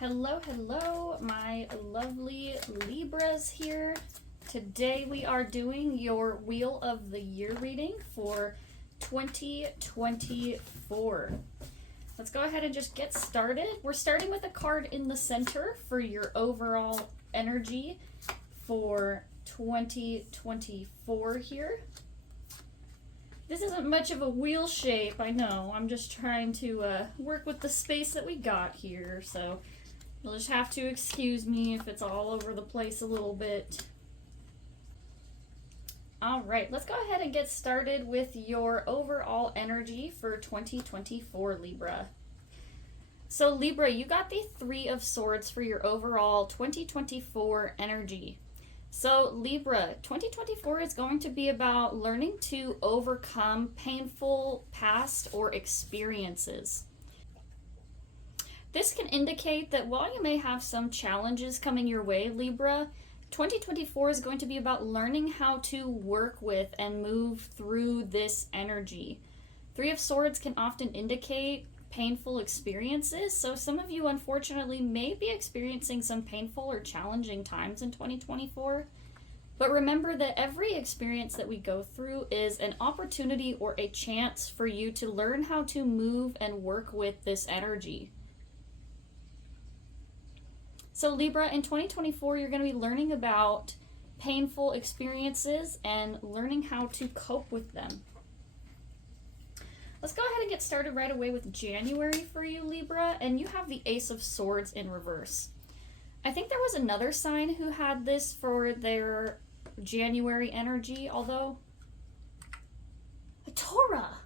Hello, hello, my lovely Libras here. Today we are doing your Wheel of the Year reading for 2024. Let's go ahead and just get started. We're starting with a card in the center for your overall energy for 2024 here. This isn't much of a wheel shape, I know. I'm just trying to work with the space that we got here, so you'll just have to excuse me if it's all over the place a little bit. All right, let's go ahead and get started with your overall energy for 2024, Libra. So Libra, you got the Three of Swords for your overall 2024 energy. So Libra, 2024 is going to be about learning to overcome painful past or experiences. This can indicate that while you may have some challenges coming your way, Libra, 2024 is going to be about learning how to work with and move through this energy. Three of Swords can often indicate painful experiences, so some of you unfortunately may be experiencing some painful or challenging times in 2024. But remember that every experience that we go through is an opportunity or a chance for you to learn how to move and work with this energy. So Libra, in 2024, you're going to be learning about painful experiences and learning how to cope with them. Let's go ahead and get started right away with January for you, Libra, and you have the Ace of Swords in reverse. I think there was another sign who had this for their January energy, although a Taurus.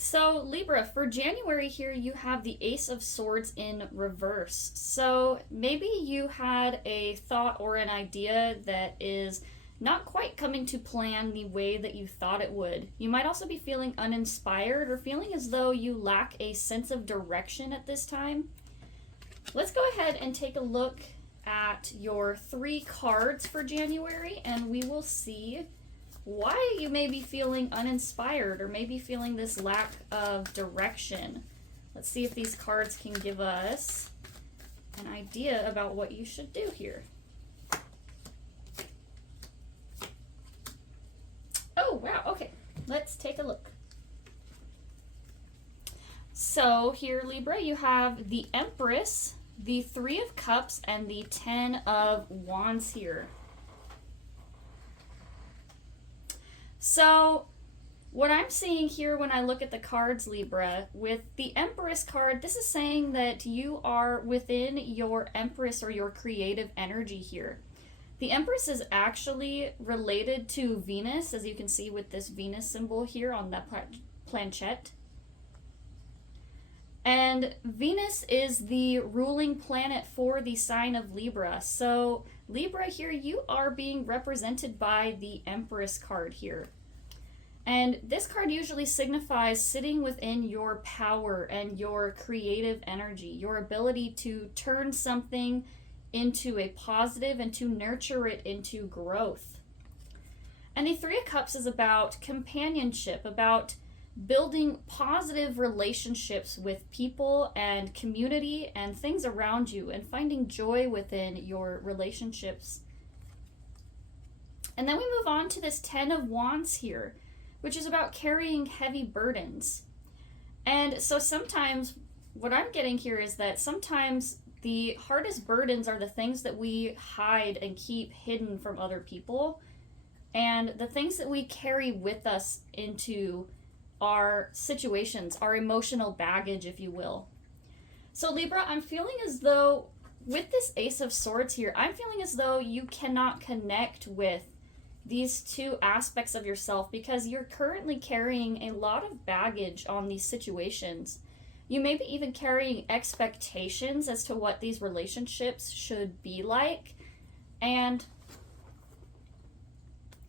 So Libra, for January here, you have the Ace of Swords in reverse. So maybe you had a thought or an idea that is not quite coming to plan the way that you thought it would. You might also be feeling uninspired or feeling as though you lack a sense of direction at this time. Let's go ahead and take a look at your 3 cards for January, and we will see why you may be feeling uninspired or maybe feeling this lack of direction. Let's see if these cards can give us an idea about what you should do here. Oh, wow, okay. Let's take a look. So here, Libra, you have the Empress, the Three of Cups, and the Ten of Wands here. So what I'm seeing here when I look at the cards, Libra, with the Empress card, this is saying that you are within your Empress or your creative energy here. The Empress is actually related to Venus, as you can see with this Venus symbol here on that planchette. And Venus is the ruling planet for the sign of Libra. So Libra here, you are being represented by the Empress card here. And this card usually signifies sitting within your power and your creative energy, your ability to turn something into a positive and to nurture it into growth. And the Three of Cups is about companionship, about building positive relationships with people and community and things around you and finding joy within your relationships. And then we move on to this Ten of Wands here, which is about carrying heavy burdens. And so sometimes what I'm getting here is that sometimes the hardest burdens are the things that we hide and keep hidden from other people, and the things that we carry with us into our situations, our emotional baggage, if you will. So Libra, I'm feeling as though with this Ace of Swords here, I'm feeling as though you cannot connect with these 2 aspects of yourself because you're currently carrying a lot of baggage on these situations. You may be even carrying expectations as to what these relationships should be like. And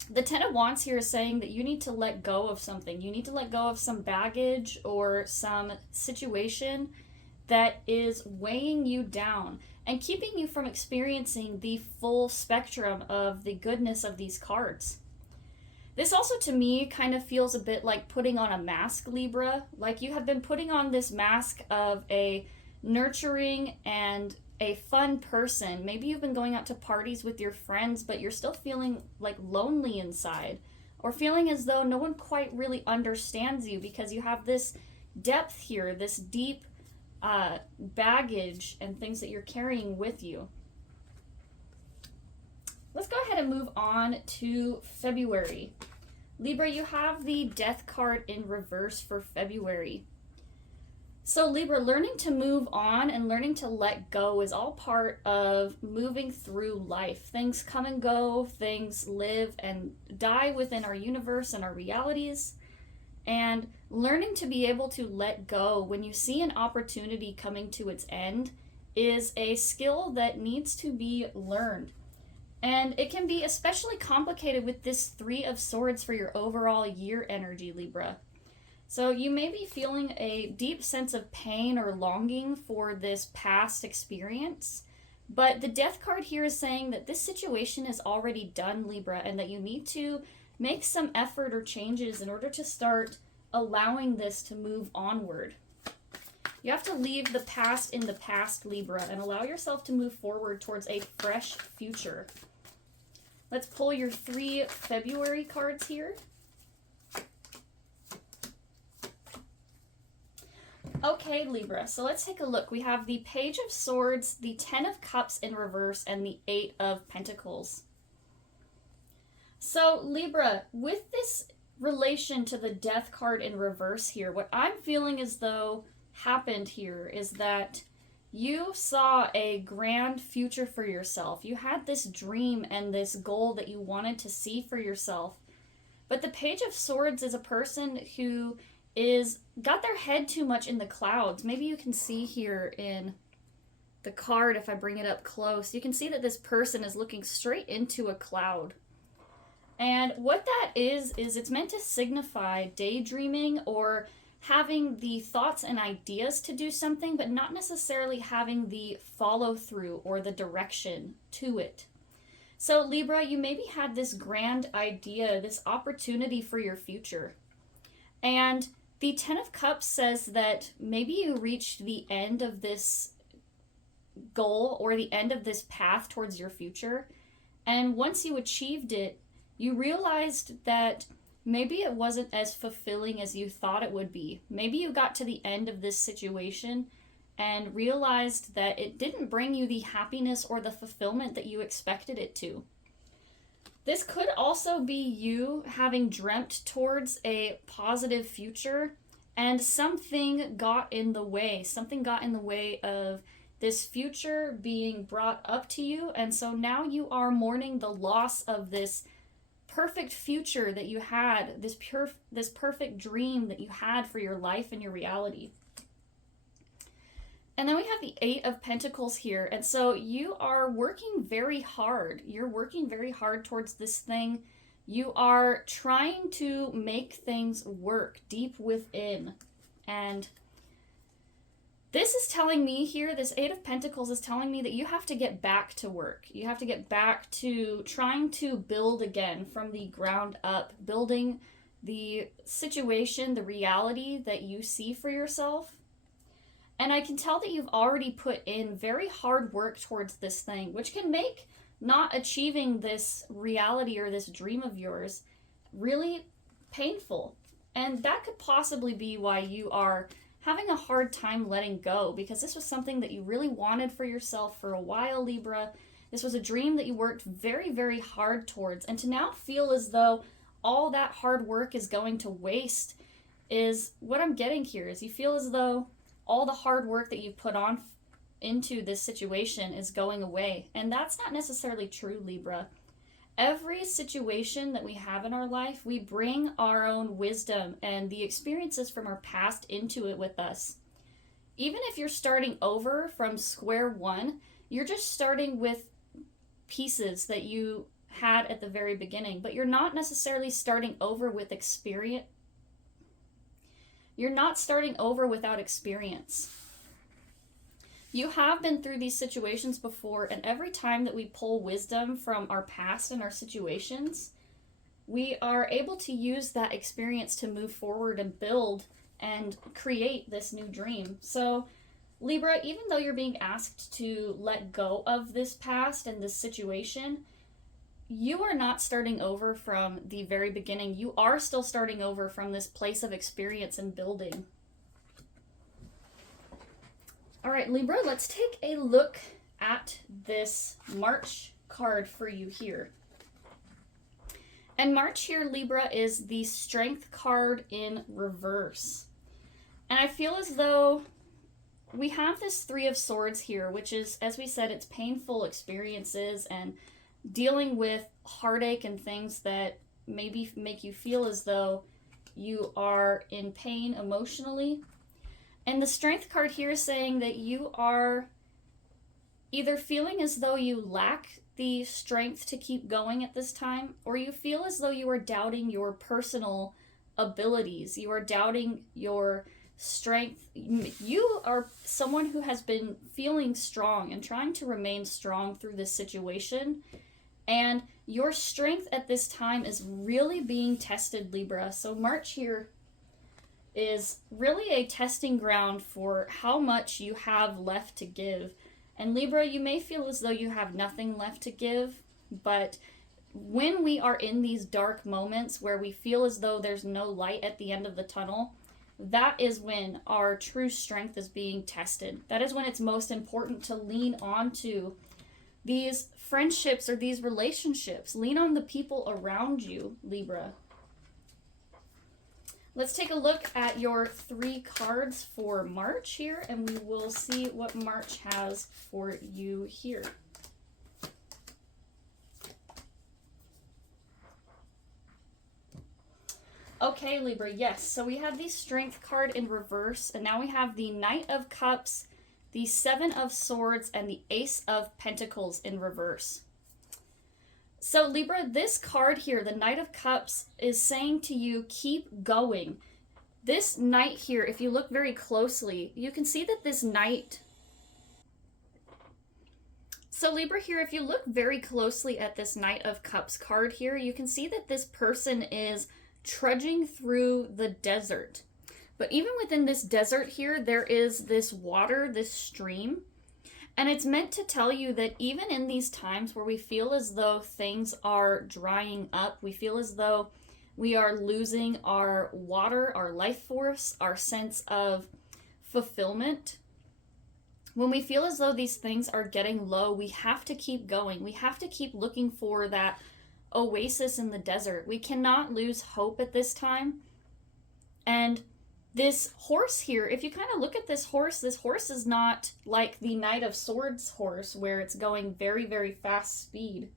the Ten of Wands here is saying that you need to let go of something. You need to let go of some baggage or some situation that is weighing you down and keeping you from experiencing the full spectrum of the goodness of these cards. This also, to me, kind of feels a bit like putting on a mask, Libra. Like you have been putting on this mask of a nurturing and a fun person. Maybe you've been going out to parties with your friends, but you're still feeling like lonely inside, or feeling as though no one quite really understands you because you have this depth here, this deep baggage and things that you're carrying with you. Let's go ahead and move on to February. Libra, you have the Death card in reverse for February. So Libra, learning to move on and learning to let go is all part of moving through life. Things come and go, things live and die within our universe and our realities. And learning to be able to let go when you see an opportunity coming to its end is a skill that needs to be learned. And it can be especially complicated with this Three of Swords for your overall year energy, Libra. So you may be feeling a deep sense of pain or longing for this past experience, but the Death card here is saying that this situation is already done, Libra, and that you need to make some effort or changes in order to start allowing this to move onward. You have to leave the past in the past, Libra, and allow yourself to move forward towards a fresh future. Let's pull your 3 February cards here. Okay, Libra, so let's take a look. We have the Page of Swords, the 10 of Cups in reverse, and the 8 of Pentacles. So, Libra, with this relation to the Death card in reverse here, what I'm feeling as though happened here is that you saw a grand future for yourself. You had this dream and this goal that you wanted to see for yourself. But the Page of Swords is a person who got their head too much in the clouds. Maybe you can see here in the card, if I bring it up close, you can see that this person is looking straight into a cloud. And what that is it's meant to signify daydreaming or having the thoughts and ideas to do something, but not necessarily having the follow through or the direction to it. So Libra, you maybe had this grand idea, this opportunity for your future. And the 10 of Cups says that maybe you reached the end of this goal or the end of this path towards your future. And once you achieved it, you realized that maybe it wasn't as fulfilling as you thought it would be. Maybe you got to the end of this situation and realized that it didn't bring you the happiness or the fulfillment that you expected it to. This could also be you having dreamt towards a positive future and something got in the way. Something got in the way of this future being brought up to you, and so now you are mourning the loss of this perfect future that you had, this perfect dream that you had for your life and your reality. And then we have the 8 of Pentacles here. And so you are working very hard. You're working very hard towards this thing. You are trying to make things work deep within. And this is telling me here, this 8 of Pentacles is telling me that you have to get back to work. You have to get back to trying to build again from the ground up, building the situation, the reality that you see for yourself. And I can tell that you've already put in very hard work towards this thing, which can make not achieving this reality or this dream of yours really painful. And that could possibly be why you are having a hard time letting go, because this was something that you really wanted for yourself for a while, Libra. This was a dream that you worked very, very hard towards. And to now feel as though all that hard work is going to waste is what I'm getting here, is you feel as though all the hard work that you've put on into this situation is going away. And that's not necessarily true, Libra. Every situation that we have in our life, we bring our own wisdom and the experiences from our past into it with us. Even if you're starting over from square one, you're just starting with pieces that you had at the very beginning, but you're not necessarily starting over with experience. You're not starting over without experience. You have been through these situations before, and every time that we pull wisdom from our past and our situations, we are able to use that experience to move forward and build and create this new dream. So Libra, even though you're being asked to let go of this past and this situation, you are not starting over from the very beginning. You are still starting over from this place of experience and building. All right, Libra, let's take a look at this March card for you here. And March here, Libra, is the Strength card in reverse. And I feel as though we have this Three of Swords here, which is, as we said, it's painful experiences and dealing with heartache and things that maybe make you feel as though you are in pain emotionally. And the Strength card here is saying that you are either feeling as though you lack the strength to keep going at this time, or you feel as though you are doubting your personal abilities. You are doubting your strength. You are someone who has been feeling strong and trying to remain strong through this situation. And your strength at this time is really being tested, Libra. So March here is really a testing ground for how much you have left to give. And Libra, you may feel as though you have nothing left to give, but when we are in these dark moments where we feel as though there's no light at the end of the tunnel, that is when our true strength is being tested. That is when it's most important to lean onto these friendships or these relationships. Lean on the people around you, Libra. Let's take a look at your 3 cards for March here, and we will see what March has for you here. Okay, Libra, yes. So we have the Strength card in reverse, and now we have the Knight of Cups, the Seven of Swords, and the Ace of Pentacles in reverse. So Libra, this card here, the Knight of Cups, is saying to you, keep going. This Knight here, if you look very closely, you can see that this Knight... So Libra here, if you look very closely at this Knight of Cups card here, you can see that this person is trudging through the desert. But even within this desert here, there is this water, this stream. And it's meant to tell you that even in these times where we feel as though things are drying up, we feel as though we are losing our water, our life force, our sense of fulfillment. When we feel as though these things are getting low, we have to keep going. We have to keep looking for that oasis in the desert. We cannot lose hope at this time. And this horse here, if you kind of look at this horse is not like the Knight of Swords horse where it's going very, very fast speed.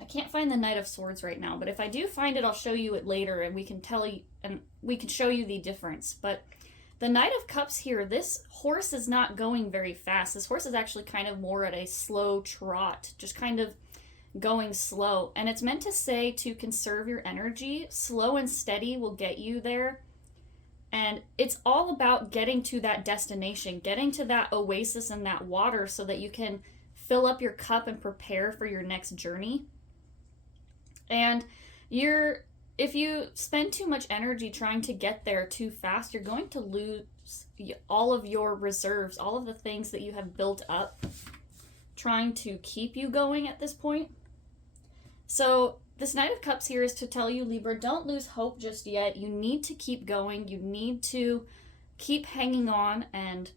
I can't find the Knight of Swords right now, but if I do find it, I'll show you it later and we can tell you, and we can show you the difference. But the Knight of Cups here, this horse is not going very fast. This horse is actually kind of more at a slow trot, just kind of going slow. And it's meant to say to conserve your energy. Slow and steady will get you there. And it's all about getting to that destination, getting to that oasis and that water so that you can fill up your cup and prepare for your next journey. And if you spend too much energy trying to get there too fast, you're going to lose all of your reserves, all of the things that you have built up trying to keep you going at this point. So this Knight of Cups here is to tell you, Libra, don't lose hope just yet. You need to keep going. You need to keep hanging on and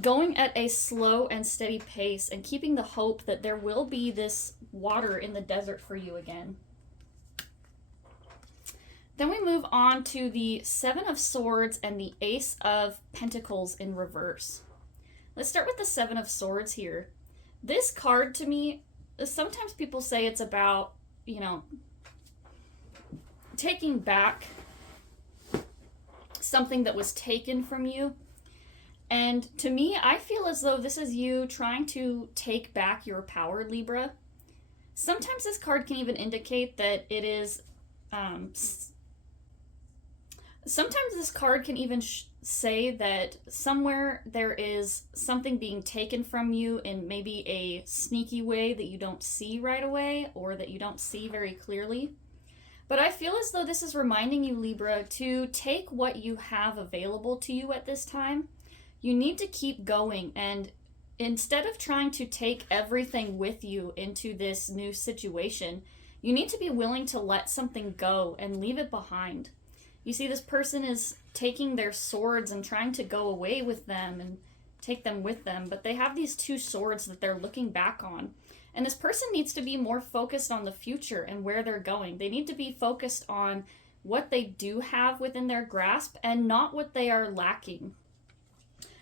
going at a slow and steady pace and keeping the hope that there will be this water in the desert for you again. Then we move on to the Seven of Swords and the Ace of Pentacles in reverse. Let's start with the Seven of Swords here. This card to me, sometimes people say it's about, taking back something that was taken from you. And to me, I feel as though this is you trying to take back your power, Libra. Sometimes this card can even indicate that it is... sometimes this card can even say that somewhere there is something being taken from you in maybe a sneaky way that you don't see right away or that you don't see very clearly. But I feel as though this is reminding you, Libra, to take what you have available to you at this time. You need to keep going, and instead of trying to take everything with you into this new situation, you need to be willing to let something go and leave it behind. You see, this person is taking their swords and trying to go away with them and take them with them, but they have these two swords that they're looking back on. And this person needs to be more focused on the future and where they're going. They need to be focused on what they do have within their grasp and not what they are lacking.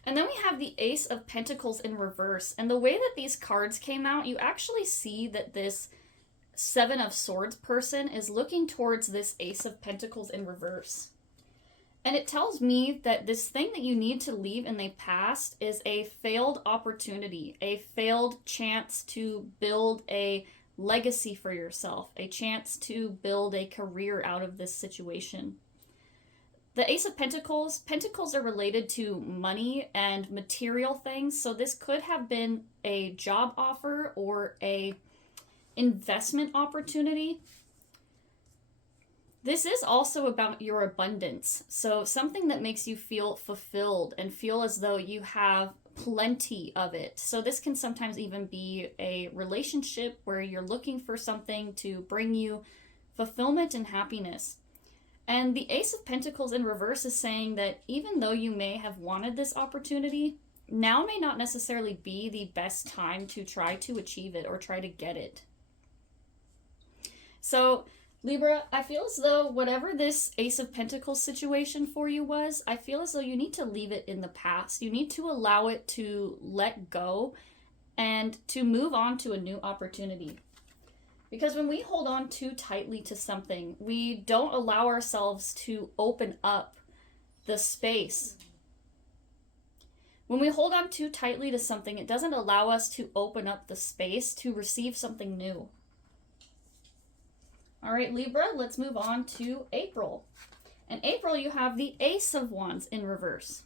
And then we have the Ace of Pentacles in reverse. And the way that these cards came out, you actually see that this Seven of Swords person is looking towards this Ace of Pentacles in reverse. And it tells me that this thing that you need to leave in the past is a failed opportunity, a failed chance to build a legacy for yourself, a chance to build a career out of this situation. The Ace of Pentacles, pentacles are related to money and material things, so this could have been a job offer or a investment opportunity. This is also about your abundance, so something that makes you feel fulfilled and feel as though you have plenty of it. So this can sometimes even be a relationship where you're looking for something to bring you fulfillment and happiness. And the Ace of Pentacles in reverse is saying that even though you may have wanted this opportunity, now may not necessarily be the best time to try to achieve it or try to get it. So, Libra, I feel as though whatever this Ace of Pentacles situation for you was, I feel as though you need to leave it in the past. You need to allow it to let go and to move on to a new opportunity. Because when we hold on too tightly to something, we don't allow ourselves to open up the space. When we hold on too tightly to something, it doesn't allow us to open up the space to receive something new. All right, Libra, let's move on to April. In April, you have the Ace of Wands in reverse.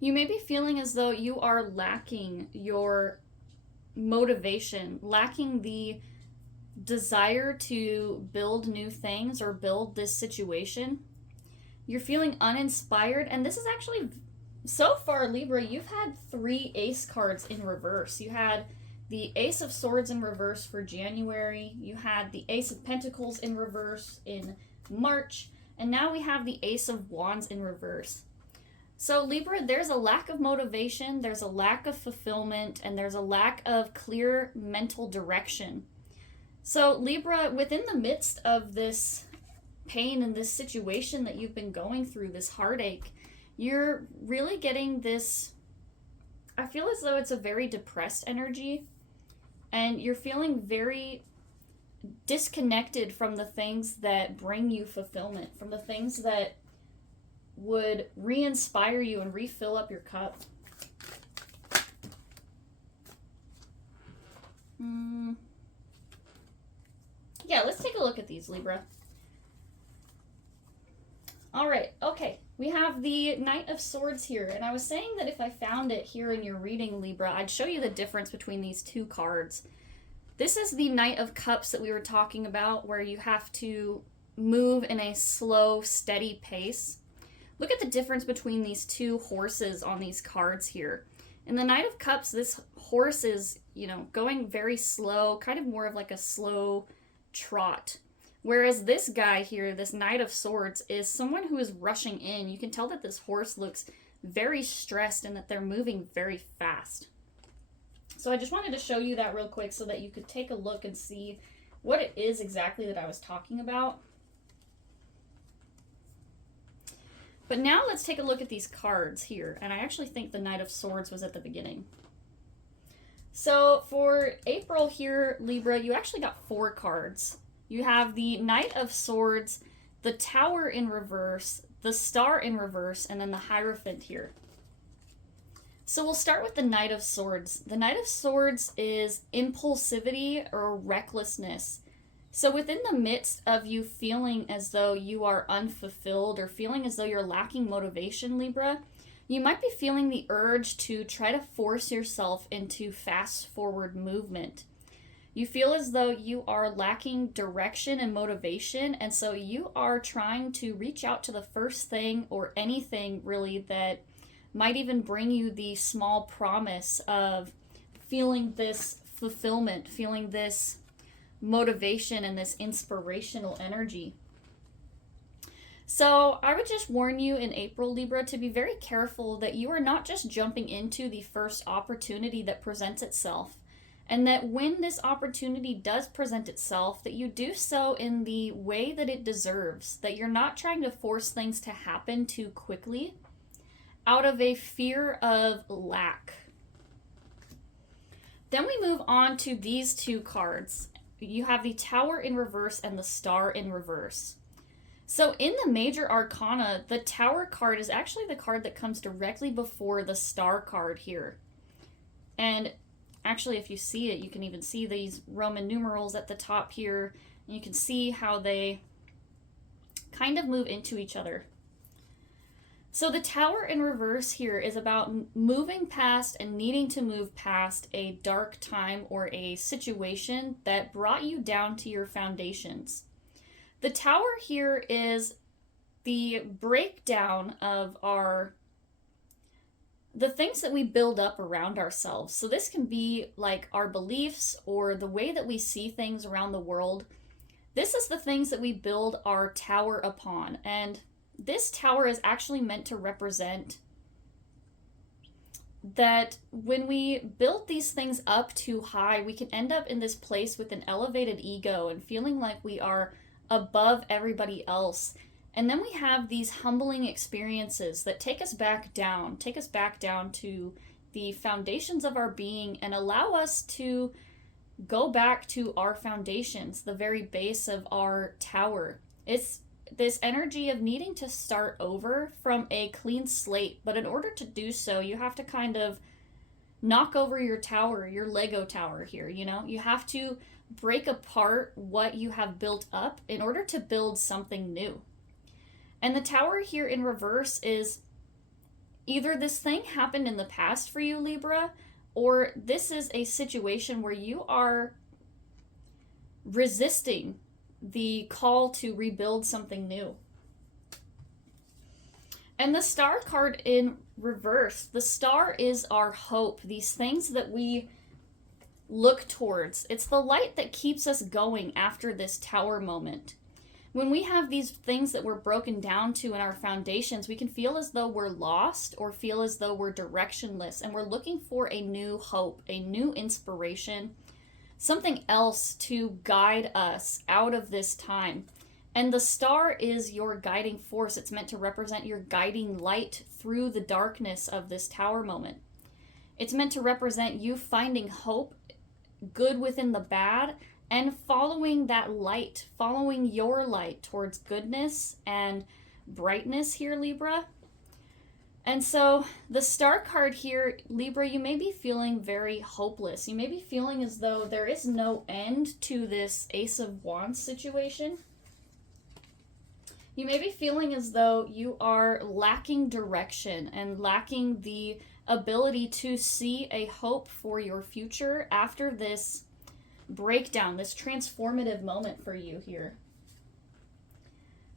You may be feeling as though you are lacking your motivation, lacking the desire to build new things or build this situation. You're feeling uninspired, and this is actually, so far, Libra, you've had 3 Ace cards in reverse. You had the Ace of Swords in reverse for January, you had the Ace of Pentacles in reverse in March, and now we have the Ace of Wands in reverse. So Libra, there's a lack of motivation, there's a lack of fulfillment, and there's a lack of clear mental direction. So Libra, within the midst of this pain and this situation that you've been going through, this heartache, you're really getting this, I feel as though it's a very depressed energy, and you're feeling very disconnected from the things that bring you fulfillment, from the things that would re-inspire you and refill up your cup. Yeah, let's take a look at these, Libra. All right, okay. We have the Knight of Swords here, and I was saying that if I found it here in your reading, Libra, I'd show you the difference between these two cards. This is the Knight of Cups that we were talking about, where you have to move in a slow, steady pace. Look at the difference between these two horses on these cards here. In the Knight of Cups, this horse is, going very slow, kind of more of like a slow trot. Whereas this guy here, this Knight of Swords, is someone who is rushing in. You can tell that this horse looks very stressed and that they're moving very fast. So I just wanted to show you that real quick so that you could take a look and see what it is exactly that I was talking about. But now let's take a look at these cards here. And I actually think the Knight of Swords was at the beginning. So for April here, Libra, you actually got 4 cards. You have the Knight of Swords, the Tower in reverse, the Star in reverse, and then the Hierophant here. So we'll start with the Knight of Swords. The Knight of Swords is impulsivity or recklessness. So within the midst of you feeling as though you are unfulfilled or feeling as though you're lacking motivation, Libra, you might be feeling the urge to try to force yourself into fast forward movement. You feel as though you are lacking direction and motivation, and so you are trying to reach out to the first thing or anything really that might even bring you the small promise of feeling this fulfillment, feeling this motivation and this inspirational energy. So I would just warn you in April, Libra, to be very careful that you are not just jumping into the first opportunity that presents itself. And that when this opportunity does present itself, that you do so in the way that it deserves. That you're not trying to force things to happen too quickly out of a fear of lack. Then we move on to these two cards. You have the Tower in reverse and the Star in reverse. So in the major arcana, the Tower card is actually the card that comes directly before the Star card here. And actually, if you see it, you can even see these Roman numerals at the top here. And you can see how they kind of move into each other. So the Tower in reverse here is about moving past and needing to move past a dark time or a situation that brought you down to your foundations. The Tower here is the breakdown of the things that we build up around ourselves. So this can be like our beliefs or the way that we see things around the world. This is the things that we build our tower upon. And this tower is actually meant to represent that when we build these things up too high, we can end up in this place with an elevated ego and feeling like we are above everybody else. And then we have these humbling experiences that take us back down to the foundations of our being and allow us to go back to our foundations, the very base of our tower. It's this energy of needing to start over from a clean slate. But in order to do so, you have to kind of knock over your tower, your Lego tower here, you know? You have to break apart what you have built up in order to build something new. And the Tower here in reverse is either this thing happened in the past for you, Libra, or this is a situation where you are resisting the call to rebuild something new. And the Star card in reverse, the Star is our hope, these things that we look towards. It's the light that keeps us going after this Tower moment. When we have these things that we're broken down to in our foundations, we can feel as though we're lost or feel as though we're directionless, and we're looking for a new hope, a new inspiration, something else to guide us out of this time. And the Star is your guiding force. It's meant to represent your guiding light through the darkness of this Tower moment. It's meant to represent you finding hope, good within the bad, and following that light, following your light towards goodness and brightness here, Libra. And so the Star card here, Libra, you may be feeling very hopeless. You may be feeling as though there is no end to this Ace of Wands situation. You may be feeling as though you are lacking direction and lacking the ability to see a hope for your future after this breakdown, this transformative moment for you here.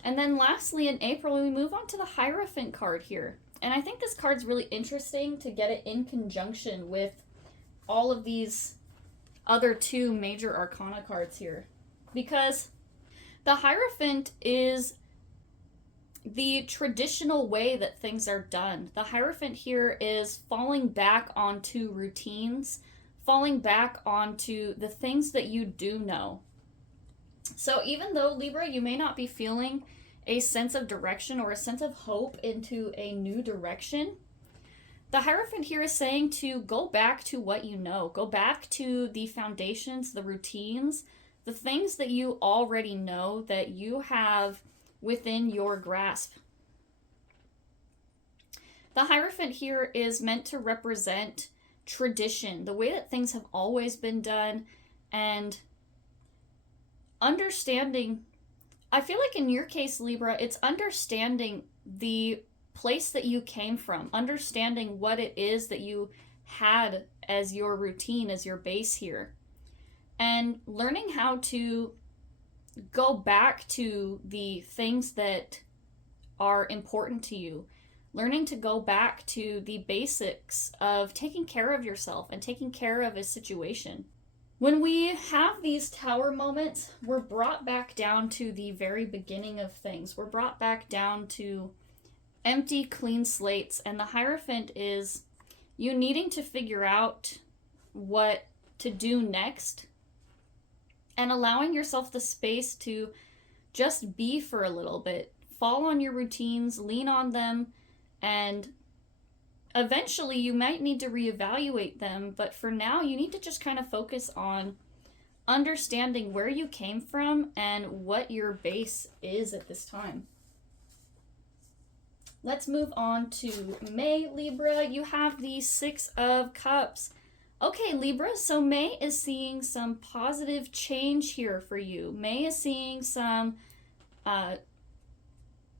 And then lastly, in April, we move on to the Hierophant card here. And I think this card's really interesting to get it in conjunction with all of these other two major arcana cards here. Because the Hierophant is the traditional way that things are done. The Hierophant here is falling back onto routines, falling back onto the things that you do know. So even though, Libra, you may not be feeling a sense of direction or a sense of hope into a new direction, the Hierophant here is saying to go back to what you know. Go back to the foundations, the routines, the things that you already know that you have within your grasp. The Hierophant here is meant to represent tradition, the way that things have always been done, and understanding. I feel like in your case, Libra, it's understanding the place that you came from, understanding what it is that you had as your routine, as your base here. and learning how to go back to the things that are important to you. Learning to go back to the basics of taking care of yourself and taking care of a situation. When we have these tower moments, we're brought back down to the very beginning of things. We're brought back down to empty, clean slates, and the Hierophant is you needing to figure out what to do next and allowing yourself the space to just be for a little bit. Fall on your routines, lean on them, and eventually you might need to reevaluate them, but for now you need to just kind of focus on understanding where you came from and what your base is at this time. Let's move on to May, Libra. You have the Six of Cups. Okay, Libra, so May is seeing some positive change here for you. May is seeing some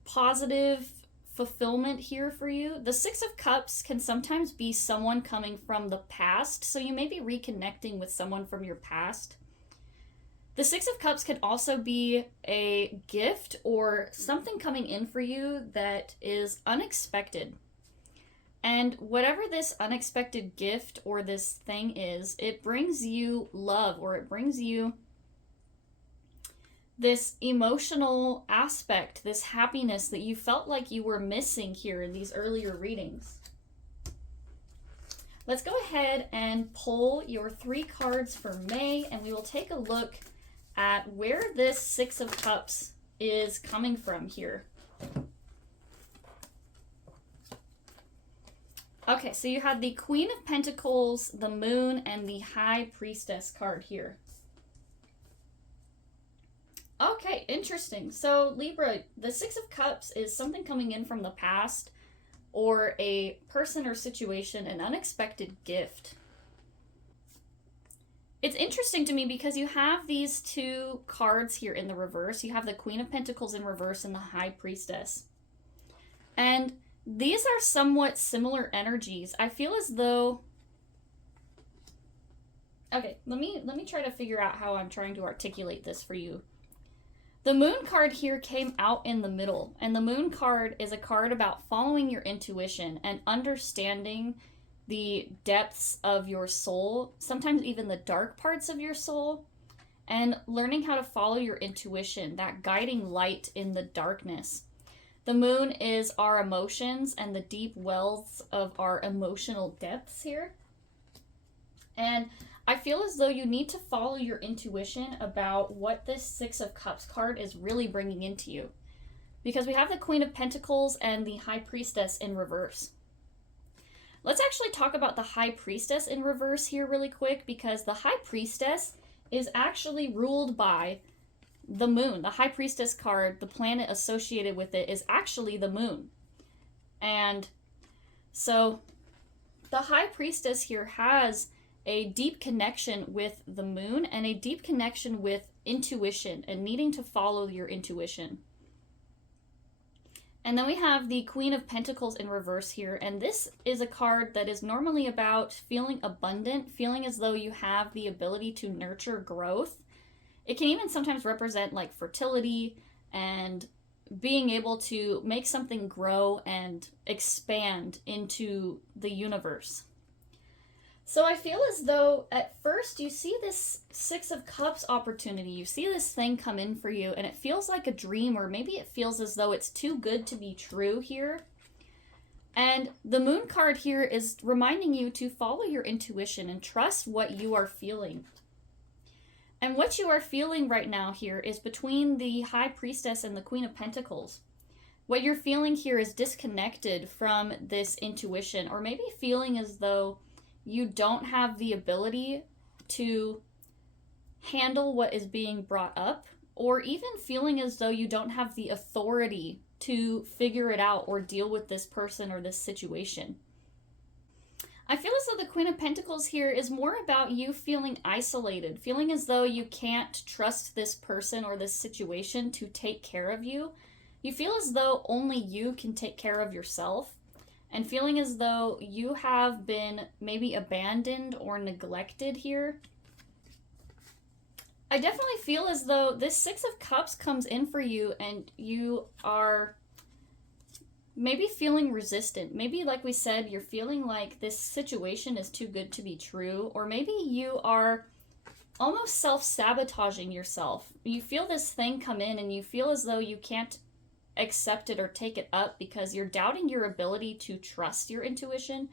positive fulfillment here for you. The Six of Cups can sometimes be someone coming from the past, so you may be reconnecting with someone from your past. The Six of Cups can also be a gift or something coming in for you that is unexpected. And whatever this unexpected gift or this thing is, it brings you love, or it brings you this emotional aspect, this happiness that you felt like you were missing here in these earlier readings. Let's go ahead and pull your 3 cards for May, and we will take a look at where this Six of Cups is coming from here. Okay, so you had the Queen of Pentacles, the Moon, and the High Priestess card here. Okay, interesting. So Libra, the Six of Cups is something coming in from the past, or a person or situation, an unexpected gift. It's interesting to me because you have these 2 cards here in the reverse. You have the Queen of Pentacles in reverse and the High Priestess. And these are somewhat similar energies. I feel as though... Okay, let me try to figure out how I'm trying to articulate this for you. The Moon card here came out in the middle, and the Moon card is a card about following your intuition and understanding the depths of your soul, sometimes even the dark parts of your soul, and learning how to follow your intuition, that guiding light in the darkness. The Moon is our emotions and the deep wells of our emotional depths here. And I feel as though you need to follow your intuition about what this Six of Cups card is really bringing into you. Because we have the Queen of Pentacles and the High Priestess in reverse. Let's actually talk about the High Priestess in reverse here really quick, because the High Priestess is actually ruled by the Moon. The High Priestess card, the planet associated with it, is actually the Moon. And so the High Priestess here has a deep connection with the Moon and a deep connection with intuition and needing to follow your intuition. And then we have the Queen of Pentacles in reverse here, and this is a card that is normally about feeling abundant, feeling as though you have the ability to nurture growth. It can even sometimes represent like fertility and being able to make something grow and expand into the universe. So I feel as though at first you see this Six of Cups opportunity, you see this thing come in for you, and it feels like a dream, or maybe it feels as though it's too good to be true here. And the Moon card here is reminding you to follow your intuition and trust what you are feeling. And what you are feeling right now here is between the High Priestess and the Queen of Pentacles. What you're feeling here is disconnected from this intuition, or maybe feeling as though you don't have the ability to handle what is being brought up, or even feeling as though you don't have the authority to figure it out or deal with this person or this situation. I feel as though the Queen of Pentacles here is more about you feeling isolated, feeling as though you can't trust this person or this situation to take care of you. You feel as though only you can take care of yourself, and feeling as though you have been maybe abandoned or neglected here. I definitely feel as though this Six of Cups comes in for you and you are maybe feeling resistant. Maybe, like we said, you're feeling like this situation is too good to be true, or maybe you are almost self-sabotaging yourself. You feel this thing come in and you feel as though you can't accept it or take it up because you're doubting your ability to trust your intuition,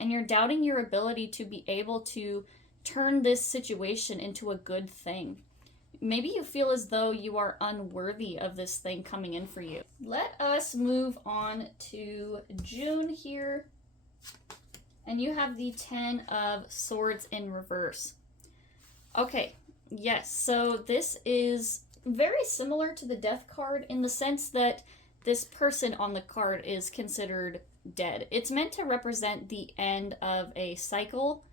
and you're doubting your ability to be able to turn this situation into a good thing. Maybe you feel as though you are unworthy of this thing coming in for you. Let us move on to June here. And you have the Ten of Swords in reverse. Okay, yes, so this is very similar to the Death card in the sense that this person on the card is considered dead. It's meant to represent the end of a cycle,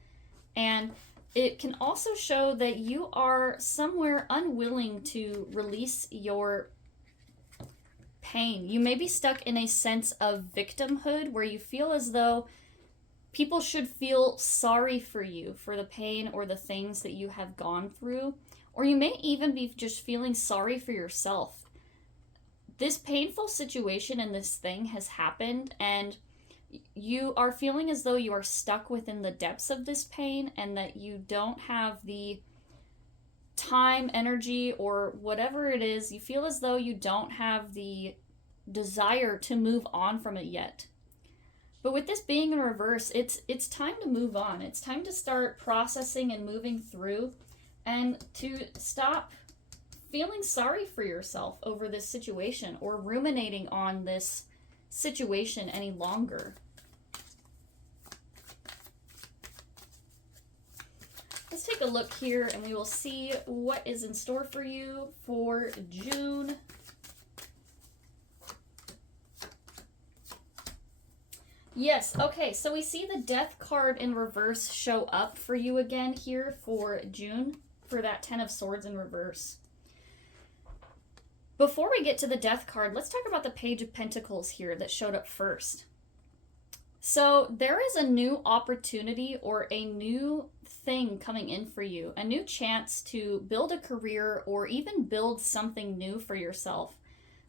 and it can also show that you are somewhere unwilling to release your pain. You may be stuck in a sense of victimhood where you feel as though people should feel sorry for you for the pain or the things that you have gone through, or you may even be just feeling sorry for yourself. This painful situation and this thing has happened, and you are feeling as though you are stuck within the depths of this pain and that you don't have the time, energy, or whatever it is. You feel as though you don't have the desire to move on from it yet. But with this being in reverse, it's time to move on. It's time to start processing and moving through, and to stop feeling sorry for yourself over this situation or ruminating on this situation any longer. Let's take a look here and we will see what is in store for you for June. Yes, okay, so we see the Death card in reverse show up for you again here for June, for that Ten of Swords in reverse. Before we get to the Death card, let's talk about the Page of Pentacles here that showed up first. So there is a new opportunity or a new thing coming in for you, a new chance to build a career or even build something new for yourself.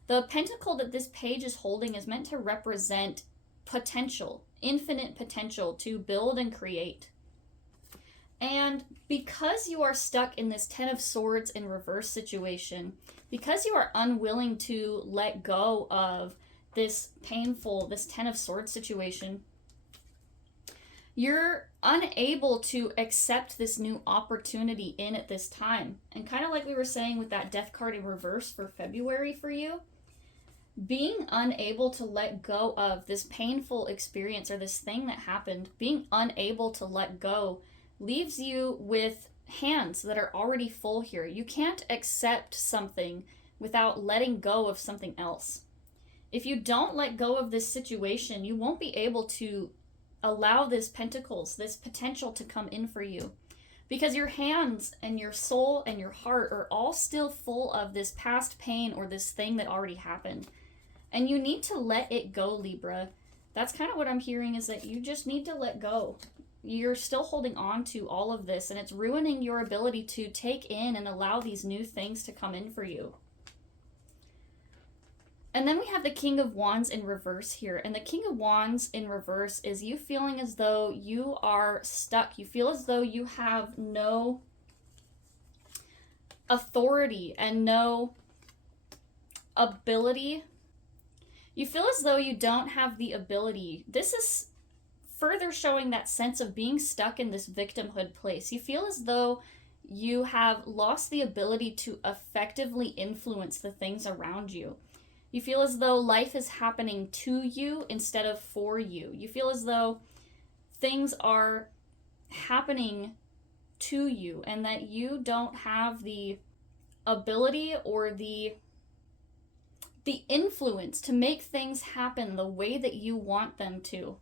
The pentacle that this page is holding is meant to represent potential, infinite potential to build and create. And because you are stuck in this Ten of Swords in reverse situation, because you are unwilling to let go of this painful, this Ten of Swords situation, you're unable to accept this new opportunity in at this time. And kind of like we were saying with that Death card in reverse for February for you, being unable to let go of this painful experience or this thing that happened, being unable to let go leaves you with hands that are already full here. You can't accept something without letting go of something else. If you don't let go of this situation, you won't be able to allow this pentacles, this potential to come in for you, because your hands and your soul and your heart are all still full of this past pain or this thing that already happened. And you need to let it go, Libra. That's kind of what I'm hearing, is that you just need to let go. You're still holding on to all of this, and it's ruining your ability to take in and allow these new things to come in for you. And then we have the King of Wands in reverse here. And the King of Wands in reverse is you feeling as though you are stuck. You feel as though you have no authority and no ability. You feel as though you don't have the ability. This is further showing that sense of being stuck in this victimhood place. You feel as though you have lost the ability to effectively influence the things around you. You feel as though life is happening to you instead of for you. You feel as though things are happening to you and that you don't have the ability or the influence to make things happen the way that you want them to.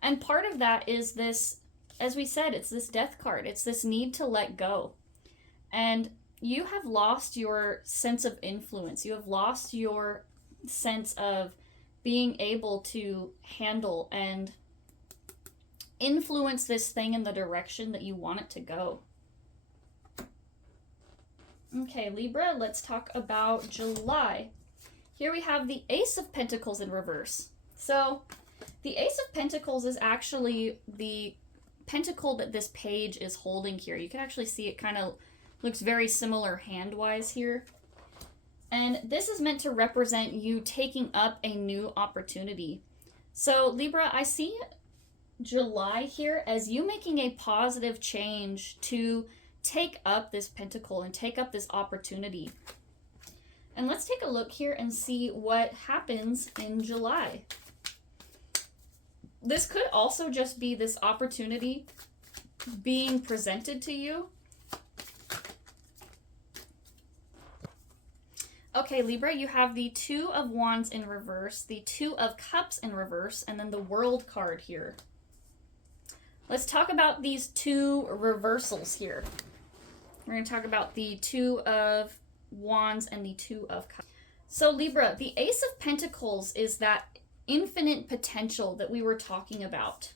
And part of that is this, as we said, it's this Death card. It's this need to let go. And you have lost your sense of influence. You have lost your sense of being able to handle and influence this thing in the direction that you want it to go. Okay, Libra, let's talk about July. Here we have the Ace of Pentacles in reverse. So, the Ace of Pentacles is actually the pentacle that this page is holding here. You can actually see it kind of looks very similar hand-wise here. And this is meant to represent you taking up a new opportunity. So, Libra, I see July here as you making a positive change to take up this pentacle and take up this opportunity. And let's take a look here and see what happens in July. This could also just be this opportunity being presented to you. Okay, Libra, you have the Two of Wands in reverse, the Two of Cups in reverse, and then the World card here. Let's talk about these two reversals here. We're going to talk about the Two of Wands and the Two of Cups. So Libra, the Ace of Pentacles is that infinite potential that we were talking about.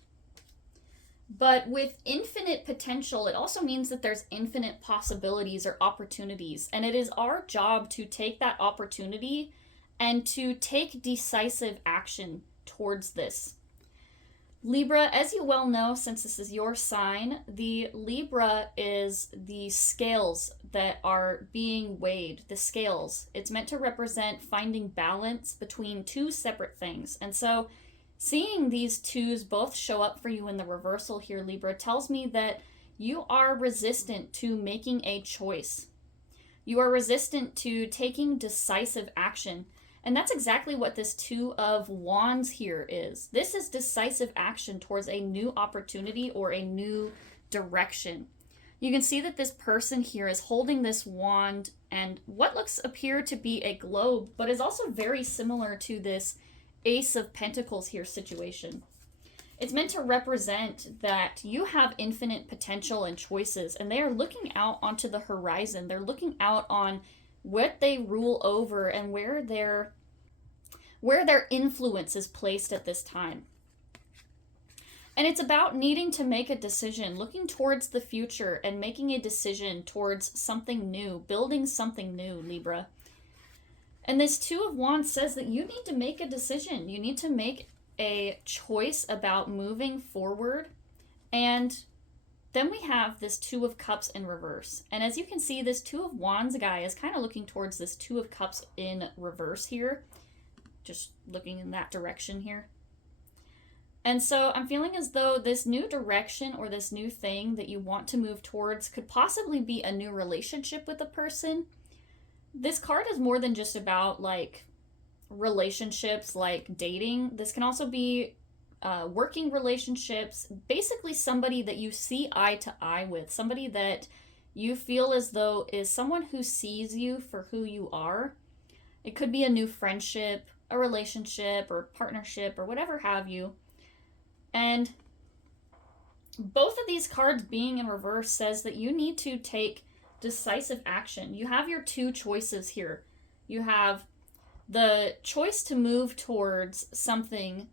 But with infinite potential, it also means that there's infinite possibilities or opportunities. And it is our job to take that opportunity and to take decisive action towards this. Libra, as you well know, since this is your sign, the Libra is the scales that are being weighed, the scales. It's meant to represent finding balance between two separate things. And so seeing these twos both show up for you in the reversal here, Libra, tells me that you are resistant to making a choice. You are resistant to taking decisive action. And that's exactly what this Two of Wands here is. This is decisive action towards a new opportunity or a new direction. You can see that this person here is holding this wand and what appear to be a globe, but is also very similar to this Ace of Pentacles here situation. It's meant to represent that you have infinite potential and choices, and they are looking out onto the horizon. They're looking out on what they rule over and where their influence is placed at this time. And it's about needing to make a decision, looking towards the future and making a decision towards something new, building something new, Libra. And this Two of Wands says that you need to make a decision. You need to make a choice about moving forward. And then we have this Two of Cups in reverse. And as you can see, this Two of Wands guy is kind of looking towards this Two of Cups in reverse here. Just looking in that direction here. And so I'm feeling as though this new direction or this new thing that you want to move towards could possibly be a new relationship with a person. This card is more than just about like relationships, like dating. This can also be working relationships, basically somebody that you see eye to eye with, somebody that you feel as though is someone who sees you for who you are. It could be a new friendship, a relationship, or partnership, or whatever have you. And both of these cards being in reverse says that you need to take decisive action. You have your two choices here. You have the choice to move towards something,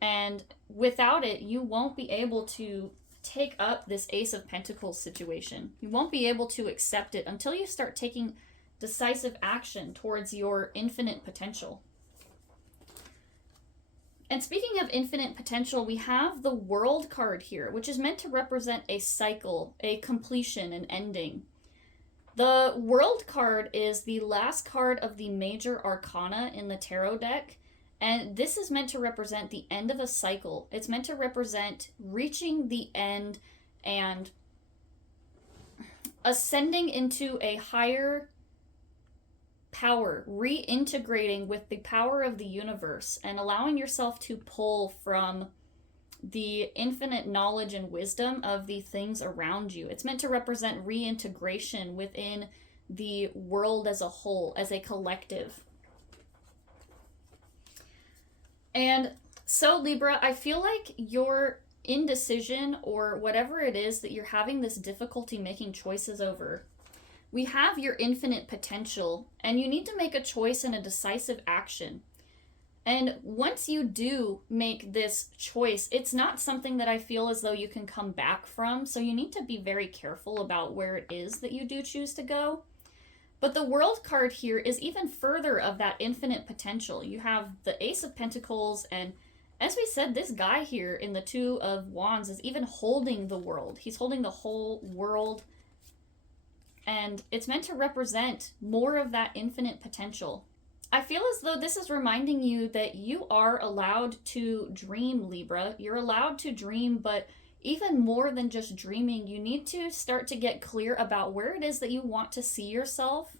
and without it, you won't be able to take up this Ace of Pentacles situation. You won't be able to accept it until you start taking decisive action towards your infinite potential. And speaking of infinite potential, we have the World card here, which is meant to represent a cycle, a completion, an ending. The World card is the last card of the major arcana in the tarot deck, and this is meant to represent the end of a cycle. It's meant to represent reaching the end and ascending into a higher power, reintegrating with the power of the universe and allowing yourself to pull from the infinite knowledge and wisdom of the things around you. It's meant to represent reintegration within the world as a whole, as a collective. And so, Libra, I feel like your indecision or whatever it is that you're having this difficulty making choices over, we have your infinite potential, and you need to make a choice and a decisive action. And once you do make this choice, it's not something that I feel as though you can come back from. So you need to be very careful about where it is that you do choose to go. But the World card here is even further of that infinite potential. You have the Ace of Pentacles, and as we said, this guy here in the Two of Wands is even holding the world. He's holding the whole world, and it's meant to represent more of that infinite potential. I feel as though this is reminding you that you are allowed to dream, Libra. You're allowed to dream, but even more than just dreaming, you need to start to get clear about where it is that you want to see yourself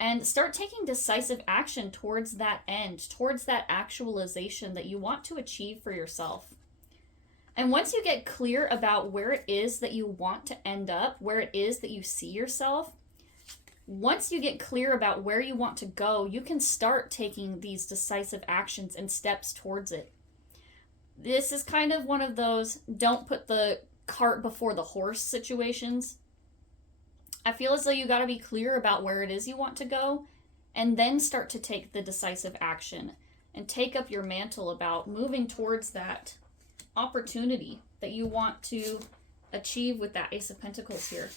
and start taking decisive action towards that end, towards that actualization that you want to achieve for yourself. And once you get clear about where it is that you want to end up, where it is that you see yourself, once you get clear about where you want to go, you can start taking these decisive actions and steps towards it. This is kind of one of those don't put the cart before the horse situations. I feel as though you got to be clear about where it is you want to go and then start to take the decisive action and take up your mantle about moving towards that opportunity that you want to achieve with that Ace of Pentacles here.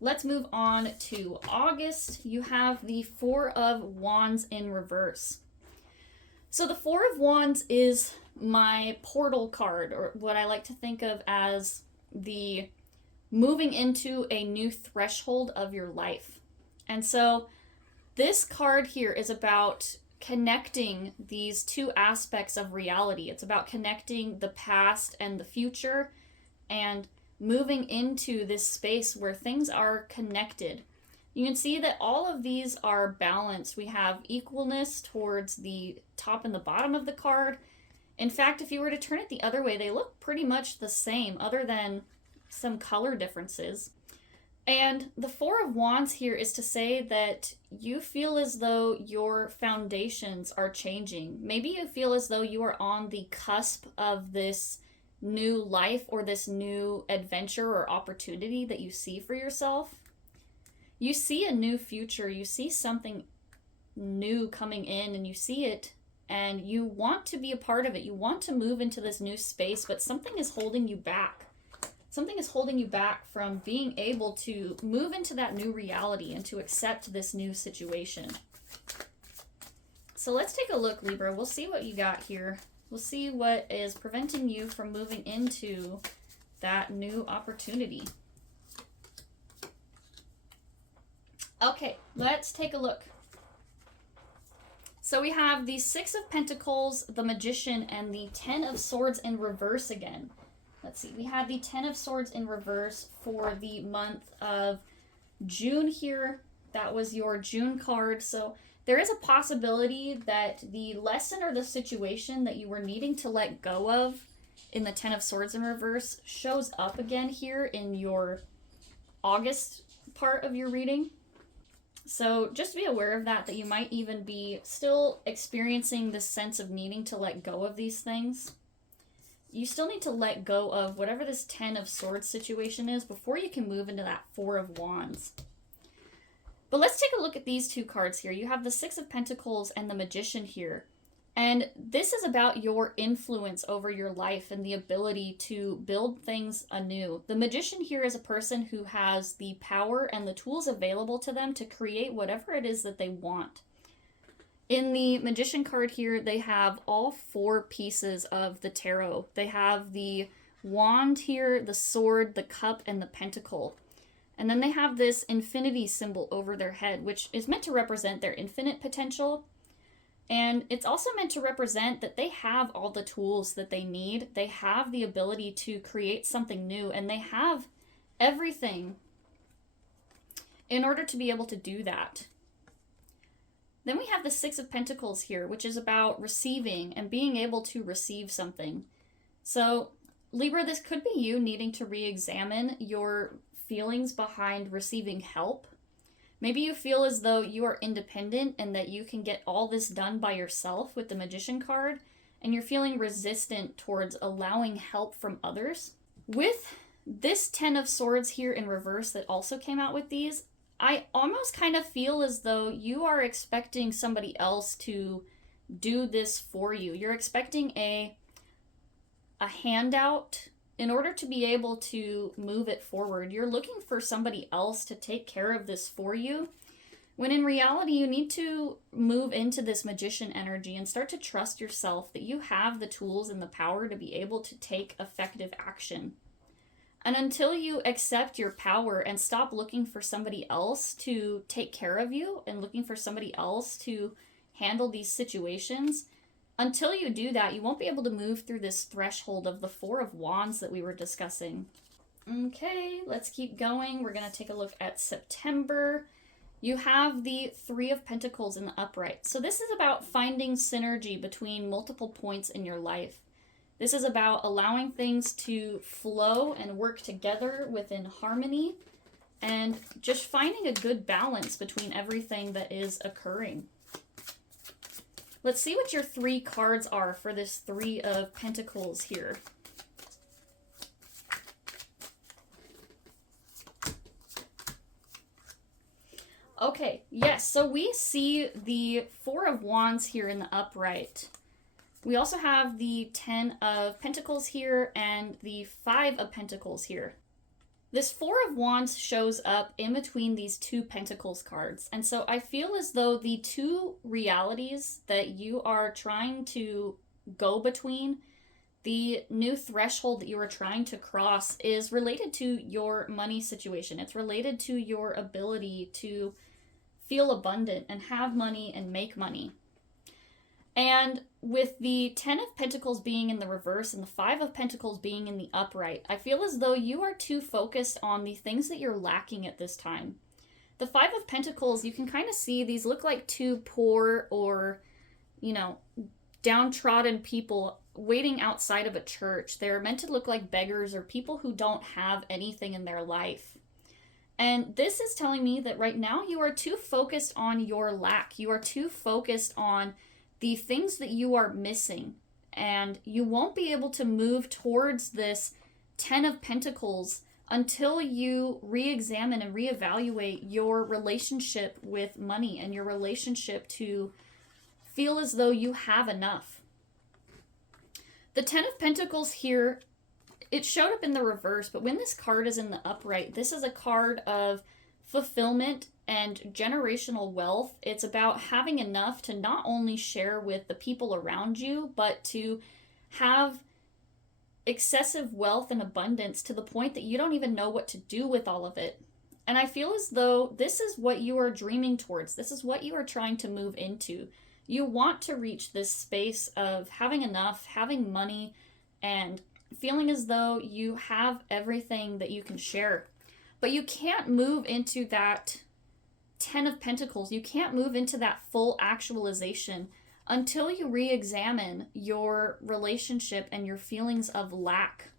Let's move on to August. You have the Four of Wands in reverse. So the Four of Wands is my portal card, or what I like to think of as the moving into a new threshold of your life. And so this card here is about connecting these two aspects of reality. It's about connecting the past and the future and moving into this space where things are connected. You can see that all of these are balanced. We have equalness towards the top and the bottom of the card. In fact, if you were to turn it the other way, they look pretty much the same other than some color differences. And the Four of Wands here is to say that you feel as though your foundations are changing. Maybe you feel as though you are on the cusp of this new life or this new adventure or opportunity that you see for yourself. You see a new future, you see something new coming in, and you see it and you want to be a part of it. You want to move into this new space, but something is holding you back. Something is holding you back from being able to move into that new reality and to accept this new situation. So let's take a look, Libra. We'll see what you got here. We'll see what is preventing you from moving into that new opportunity. Okay, let's take a look. So we have the Six of Pentacles, the Magician, and the Ten of Swords in reverse again. Let's see, we have the Ten of Swords in reverse for the month of June here. That was your June card. So there is a possibility that the lesson or the situation that you were needing to let go of in the Ten of Swords in reverse shows up again here in your August part of your reading. So just be aware of that you might even be still experiencing this sense of needing to let go of these things. You still need to let go of whatever this Ten of Swords situation is before you can move into that Four of Wands. But let's take a look at these two cards here. You have the Six of Pentacles and the Magician here. And this is about your influence over your life and the ability to build things anew. The Magician here is a person who has the power and the tools available to them to create whatever it is that they want. In the Magician card here, they have all four pieces of the tarot. They have the wand here, the sword, the cup, and the pentacle. And then they have this infinity symbol over their head, which is meant to represent their infinite potential. And it's also meant to represent that they have all the tools that they need. They have the ability to create something new, and they have everything in order to be able to do that. Then we have the Six of Pentacles here, which is about receiving and being able to receive something. So, Libra, this could be you needing to re-examine your feelings behind receiving help. Maybe you feel as though you are independent and that you can get all this done by yourself with the Magician card, and you're feeling resistant towards allowing help from others. With this Ten of Swords here in reverse that also came out with these, I almost kind of feel as though you are expecting somebody else to do this for you. You're expecting a handout in order to be able to move it forward, you're looking for somebody else to take care of this for you. When in reality, you need to move into this magician energy and start to trust yourself that you have the tools and the power to be able to take effective action. And until you accept your power and stop looking for somebody else to take care of you and looking for somebody else to handle these situations, until you do that, you won't be able to move through this threshold of the Four of Wands that we were discussing. Okay, let's keep going. We're going to take a look at September. You have the Three of Pentacles in the upright. So this is about finding synergy between multiple points in your life. This is about allowing things to flow and work together within harmony and just finding a good balance between everything that is occurring. Let's see what your 3 cards are for this Three of Pentacles here. Okay, yes, so we see the Four of Wands here in the upright. We also have the 10 of Pentacles here and the 5 of Pentacles here. This Four of Wands shows up in between these 2 Pentacles cards. And so I feel as though the 2 realities that you are trying to go between, the new threshold that you are trying to cross, is related to your money situation. It's related to your ability to feel abundant and have money and make money. And with the 10 of Pentacles being in the reverse and the 5 of Pentacles being in the upright, I feel as though you are too focused on the things that you're lacking at this time. The 5 of Pentacles, you can kind of see these look like 2 poor or, downtrodden people waiting outside of a church. They're meant to look like beggars or people who don't have anything in their life. And this is telling me that right now you are too focused on your lack. You are too focused on the things that you are missing. And you won't be able to move towards this 10 of Pentacles until you re-examine and reevaluate your relationship with money and your relationship to feel as though you have enough. The 10 of Pentacles here, it showed up in the reverse, but when this card is in the upright, this is a card of fulfillment and generational wealth. It's about having enough to not only share with the people around you, but to have excessive wealth and abundance to the point that you don't even know what to do with all of it. And I feel as though this is what you are dreaming towards. This is what you are trying to move into. You want to reach this space of having enough, having money, and feeling as though you have everything that you can share. But you can't move into that 10 of Pentacles. You can't move into that full actualization until you re-examine your relationship and your feelings of lack.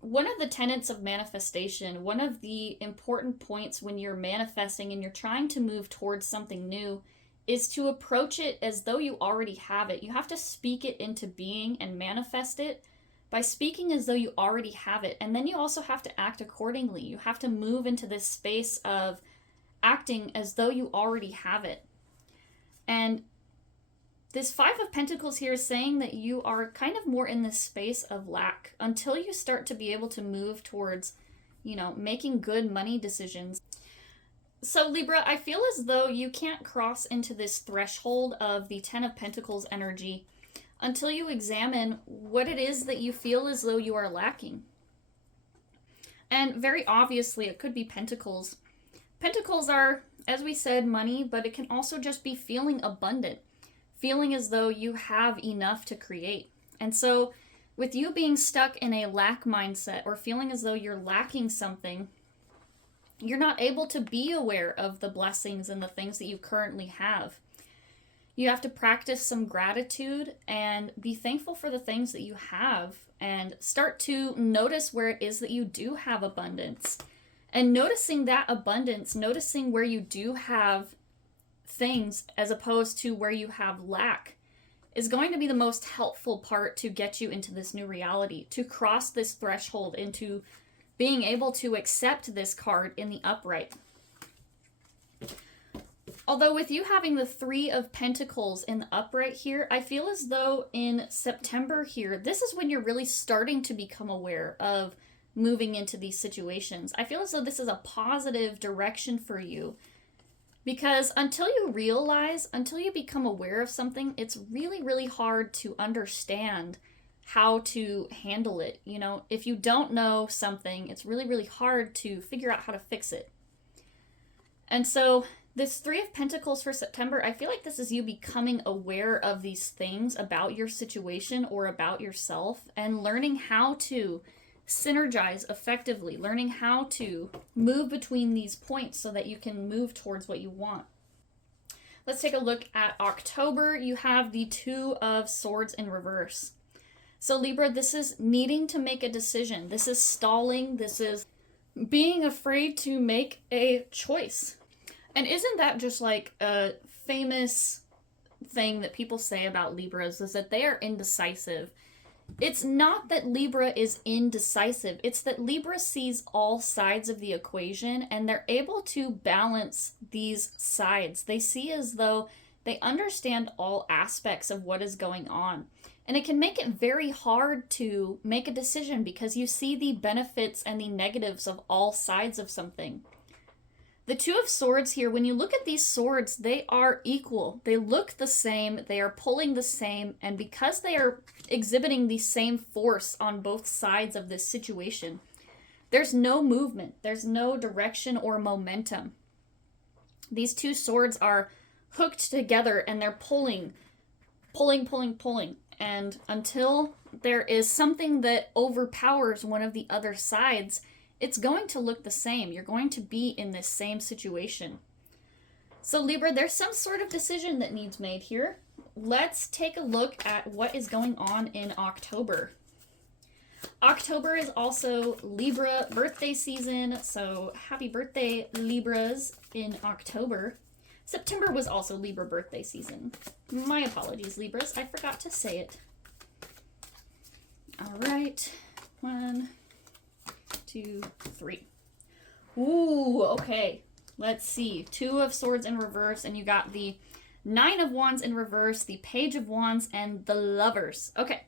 One of the tenets of manifestation, one of the important points when you're manifesting and you're trying to move towards something new, is to approach it as though you already have it. You have to speak it into being and manifest it by speaking as though you already have it. And then you also have to act accordingly. You have to move into this space of acting as though you already have it. And this 5 of Pentacles here is saying that you are kind of more in this space of lack until you start to be able to move towards, making good money decisions. So Libra, I feel as though you can't cross into this threshold of the 10 of Pentacles energy until you examine what it is that you feel as though you are lacking. And very obviously, it could be Pentacles. Pentacles are, as we said, money, but it can also just be feeling abundant, feeling as though you have enough to create. And so with you being stuck in a lack mindset or feeling as though you're lacking something, you're not able to be aware of the blessings and the things that you currently have. You have to practice some gratitude and be thankful for the things that you have and start to notice where it is that you do have abundance. And noticing that abundance, noticing where you do have things as opposed to where you have lack, is going to be the most helpful part to get you into this new reality, to cross this threshold into being able to accept this card in the upright. Although with you having the Three of Pentacles in the upright here, I feel as though in September here, this is when you're really starting to become aware of moving into these situations. I feel as though this is a positive direction for you, because until you realize, until you become aware of something, it's really, really hard to understand how to handle it. You know, if you don't know something, it's really, really hard to figure out how to fix it. And so this Three of Pentacles for September, I feel like this is you becoming aware of these things about your situation or about yourself and learning how to synergize effectively, learning how to move between these points so that you can move towards what you want. Let's take a look at October. You have the Two of Swords in reverse. So Libra, this is needing to make a decision. This is stalling. This is being afraid to make a choice. And isn't that just like a famous thing that people say about Libras, is that they are indecisive? It's not that Libra is indecisive. It's that Libra sees all sides of the equation and they're able to balance these sides. They see as though they understand all aspects of what is going on. And it can make it very hard to make a decision because you see the benefits and the negatives of all sides of something. The Two of Swords here, when you look at these swords, they are equal. They look the same, they are pulling the same, and because they are exhibiting the same force on both sides of this situation, there's no movement, there's no direction or momentum. These two swords are hooked together and they're pulling. And until there is something that overpowers one of the other sides, it's going to look the same. You're going to be in this same situation. So Libra, there's some sort of decision that needs made here. Let's take a look at what is going on in October. October is also Libra birthday season, so happy birthday, Libras, in October. September was also Libra birthday season. My apologies, Libras. I forgot to say it. All right. 1, 2, 3. Ooh, okay. Let's see. Two of Swords in reverse, and you got the Nine of Wands in reverse, the Page of Wands, and the Lovers. Okay.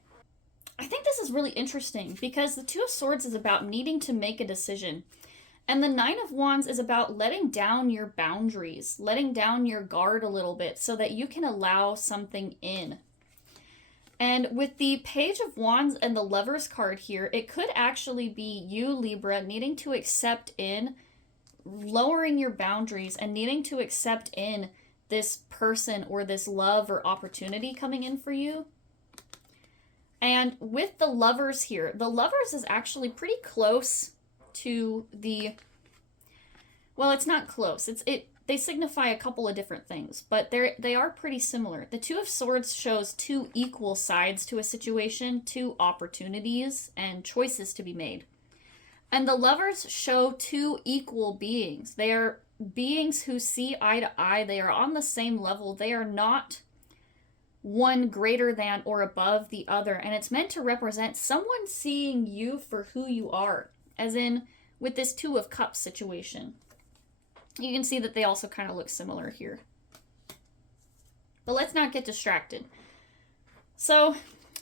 I think this is really interesting because the Two of Swords is about needing to make a decision. And the Nine of Wands is about letting down your boundaries, letting down your guard a little bit so that you can allow something in. And with the Page of Wands and the Lovers card here, it could actually be you, Libra, needing to accept in, lowering your boundaries and needing to accept in this person or this love or opportunity coming in for you. And with the Lovers here, the Lovers is actually pretty close to the, well, it's not close. They signify a couple of different things, but they are pretty similar. The Two of Swords shows two equal sides to a situation, two opportunities and choices to be made. And the Lovers show two equal beings. They are beings who see eye to eye. They are on the same level. They are not one greater than or above the other. And it's meant to represent someone seeing you for who you are. As in with this Two of Cups situation. You can see that they also kind of look similar here. But let's not get distracted. So,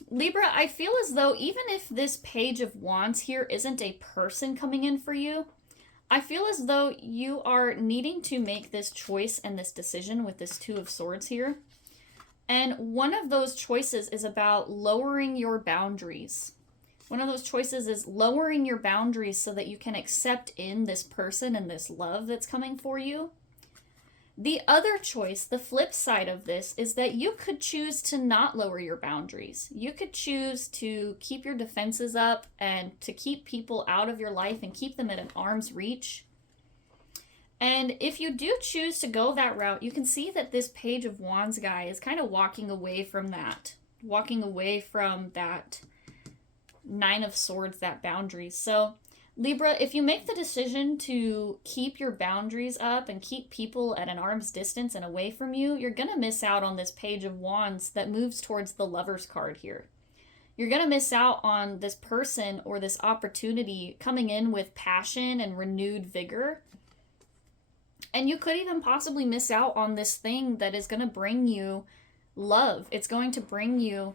Libra, I feel as though even if this Page of Wands here isn't a person coming in for you, I feel as though you are needing to make this choice and this decision with this Two of Swords here. And one of those choices is about lowering your boundaries. One of those choices is lowering your boundaries so that you can accept in this person and this love that's coming for you. The other choice, the flip side of this, is that you could choose to not lower your boundaries. You could choose to keep your defenses up and to keep people out of your life and keep them at an arm's reach. And if you do choose to go that route, you can see that this Page of Wands guy is kind of walking away from that. Walking away from that Nine of Swords, that boundaries. So Libra, if you make the decision to keep your boundaries up and keep people at an arm's distance and away from you, you're going to miss out on this Page of Wands that moves towards the Lovers card here. You're going to miss out on this person or this opportunity coming in with passion and renewed vigor. And you could even possibly miss out on this thing that is going to bring you love. It's going to bring you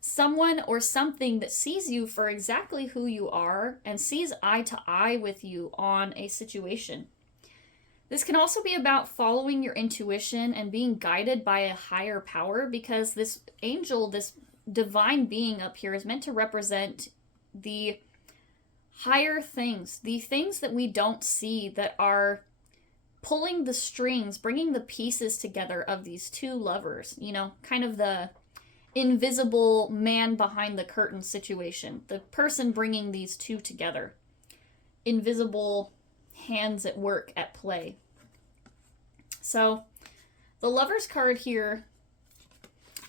someone or something that sees you for exactly who you are and sees eye to eye with you on a situation. This can also be about following your intuition and being guided by a higher power, because this angel, this divine being up here, is meant to represent the higher things, the things that we don't see, that are pulling the strings, bringing the pieces together of these two lovers, you know, kind of the invisible man behind the curtain situation, the person bringing these two together, invisible hands at work, at play. So the Lovers card here,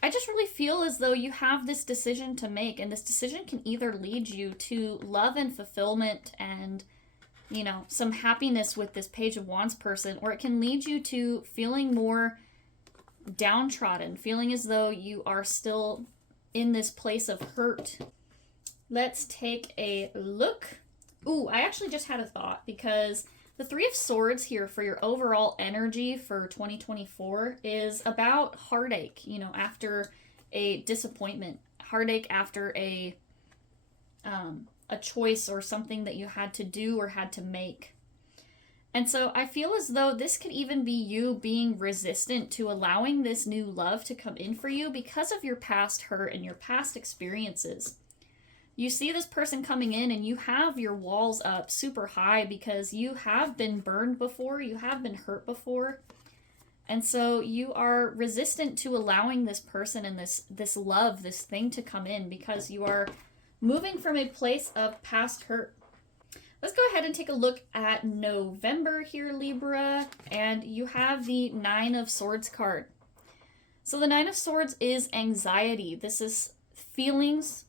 I just really feel as though you have this decision to make, and this decision can either lead you to love and fulfillment and, you know, some happiness with this Page of Wands person, or it can lead you to feeling more downtrodden, feeling as though you are still in this place of hurt. Let's take a look. Ooh, I actually just had a thought, because the Three of Swords here for your overall energy for 2024 is about heartache, you know, after a disappointment, heartache after a choice or something that you had to do or had to make. And so I feel as though this could even be you being resistant to allowing this new love to come in for you because of your past hurt and your past experiences. You see this person coming in and you have your walls up super high because you have been burned before, you have been hurt before. And so you are resistant to allowing this person and this love, this thing to come in, because you are moving from a place of past hurt. Let's go ahead and take a look at November here, Libra, and you have the Nine of Swords card. So the Nine of Swords is anxiety. This is feelings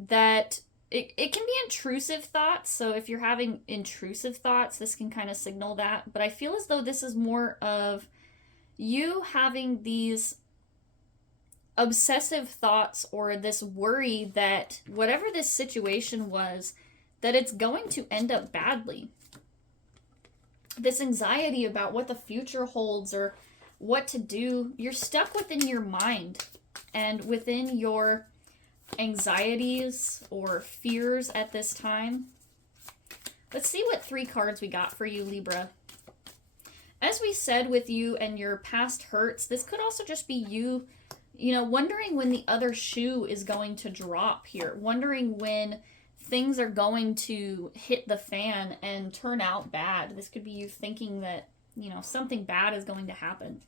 that it can be intrusive thoughts. So if you're having intrusive thoughts, this can kind of signal that. But I feel as though this is more of you having these obsessive thoughts or this worry that whatever this situation was, that it's going to end up badly. This anxiety about what the future holds or what to do, you're stuck within your mind and within your anxieties or fears at this time. Let's see what 3 cards we got for you, Libra. As we said with you and your past hurts, this could also just be you, you know, wondering when the other shoe is going to drop here, wondering when things are going to hit the fan and turn out bad. This could be you thinking that, you know, something bad is going to happen.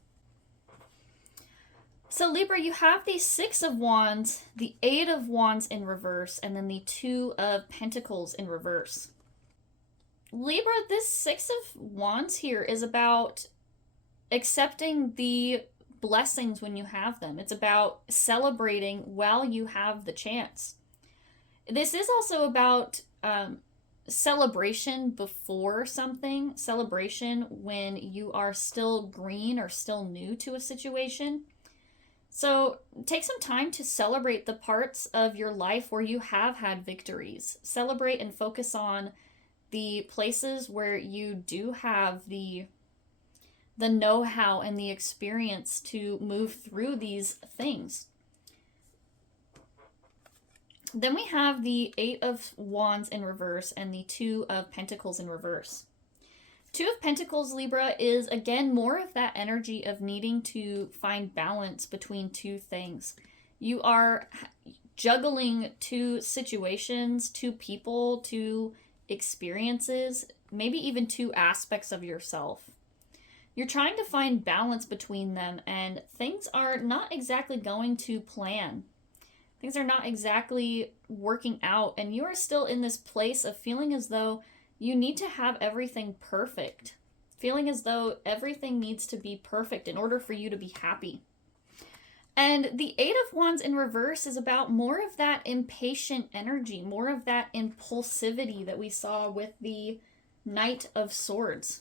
So Libra, you have the 6 of Wands, the 8 of Wands in reverse, and then the 2 of Pentacles in reverse. Libra, this 6 of Wands here is about accepting the blessings when you have them. It's about celebrating while you have the chance. This is also about celebration before something, celebration when you are still green or still new to a situation. So take some time to celebrate the parts of your life where you have had victories. Celebrate and focus on the places where you do have the know-how and the experience to move through these things. Then we have the 8 of Wands in reverse and the 2 of Pentacles in reverse. 2 of Pentacles, Libra, is again more of that energy of needing to find balance between two things. You are juggling 2 situations, 2 people, 2 experiences, maybe even 2 aspects of yourself. You're trying to find balance between them, and things are not exactly going to plan. Things are not exactly working out, and you are still in this place of feeling as though you need to have everything perfect. Feeling as though everything needs to be perfect in order for you to be happy. And the 8 of Wands in reverse is about more of that impatient energy, more of that impulsivity that we saw with the Knight of Swords.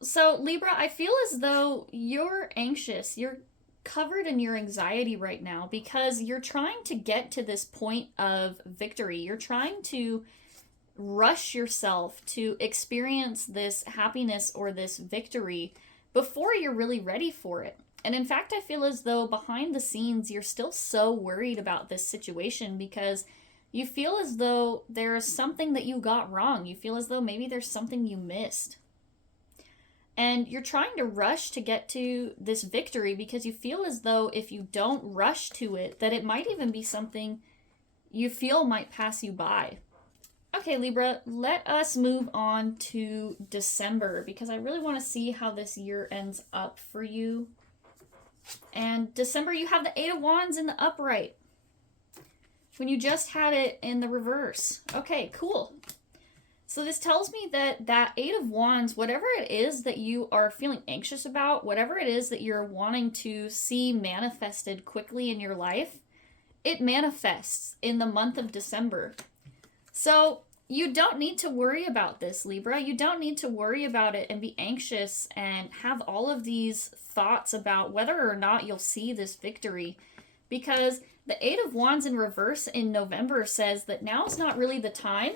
So Libra, I feel as though you're anxious, you're covered in your anxiety right now because you're trying to get to this point of victory. You're trying to rush yourself to experience this happiness or this victory before you're really ready for it. And in fact, I feel as though behind the scenes, you're still so worried about this situation because you feel as though there's something that you got wrong. You feel as though maybe there's something you missed. And you're trying to rush to get to this victory because you feel as though if you don't rush to it, that it might even be something you feel might pass you by. Okay, Libra, let us move on to December because I really want to see how this year ends up for you. And December, you have the Eight of Wands in the upright when you just had it in the reverse. Okay, cool. So this tells me that that Eight of Wands, whatever it is that you are feeling anxious about, whatever it is that you're wanting to see manifested quickly in your life, it manifests in the month of December. So you don't need to worry about this, Libra. You don't need to worry about it and be anxious and have all of these thoughts about whether or not you'll see this victory, because the Eight of Wands in reverse in November says that now is not really the time.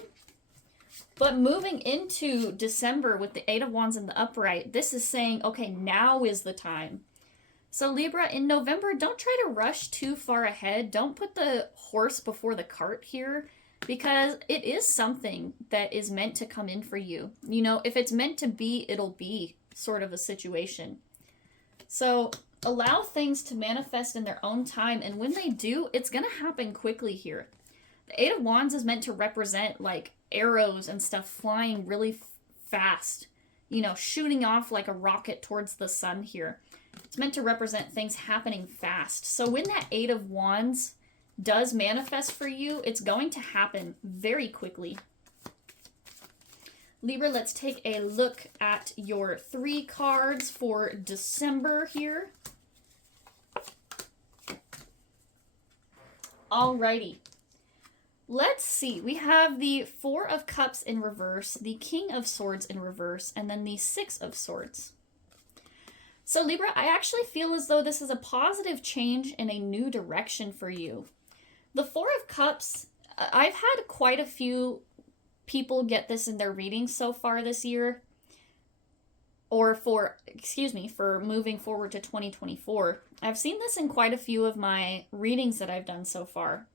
But moving into December with the Eight of Wands in the upright, this is saying, okay, now is the time. So Libra, in November, don't try to rush too far ahead. Don't put the horse before the cart here, because it is something that is meant to come in for you. You know, if it's meant to be, it'll be sort of a situation. So allow things to manifest in their own time, and when they do, it's going to happen quickly here. The Eight of Wands is meant to represent like arrows and stuff flying really fast, you know, shooting off like a rocket towards the sun here. It's meant to represent things happening fast. So when that Eight of Wands does manifest for you, it's going to happen very quickly. Libra, let's take a look at your 3 cards for December here. Alrighty. Let's see. We have the Four of Cups in reverse, the King of Swords in reverse, and then the Six of Swords. So Libra, I actually feel as though this is a positive change in a new direction for you. The Four of Cups, I've had quite a few people get this in their readings so far this year, or for moving forward to 2024. I've seen this in quite a few of my readings that I've done so far.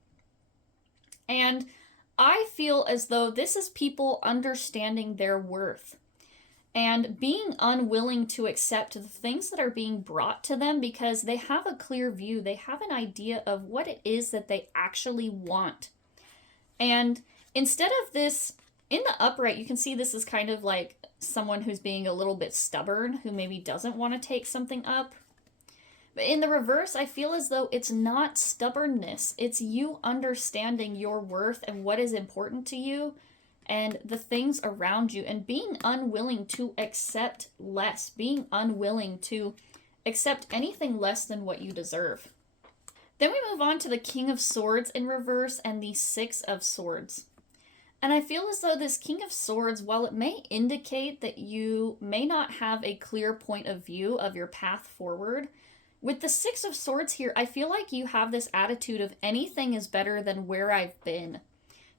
And I feel as though this is people understanding their worth and being unwilling to accept the things that are being brought to them because they have a clear view. They have an idea of what it is that they actually want. And instead of this, in the upright, you can see this is kind of like someone who's being a little bit stubborn, who maybe doesn't want to take something up. But in the reverse, I feel as though it's not stubbornness. It's you understanding your worth and what is important to you and the things around you, and being unwilling to accept less, being unwilling to accept anything less than what you deserve. Then we move on to the King of Swords in reverse and the Six of Swords. And I feel as though this King of Swords, while it may indicate that you may not have a clear point of view of your path forward, with the Six of Swords here, I feel like you have this attitude of anything is better than where I've been.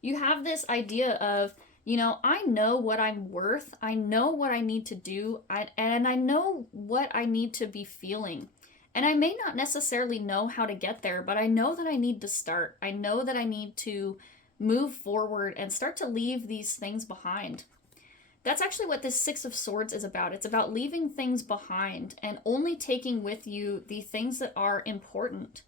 You have this idea of, you know, I know what I'm worth, I know what I need to do, and I know what I need to be feeling. And I may not necessarily know how to get there, but I know that I need to start. I know that I need to move forward and start to leave these things behind. That's actually what this Six of Swords is about. It's about leaving things behind and only taking with you the things that are important.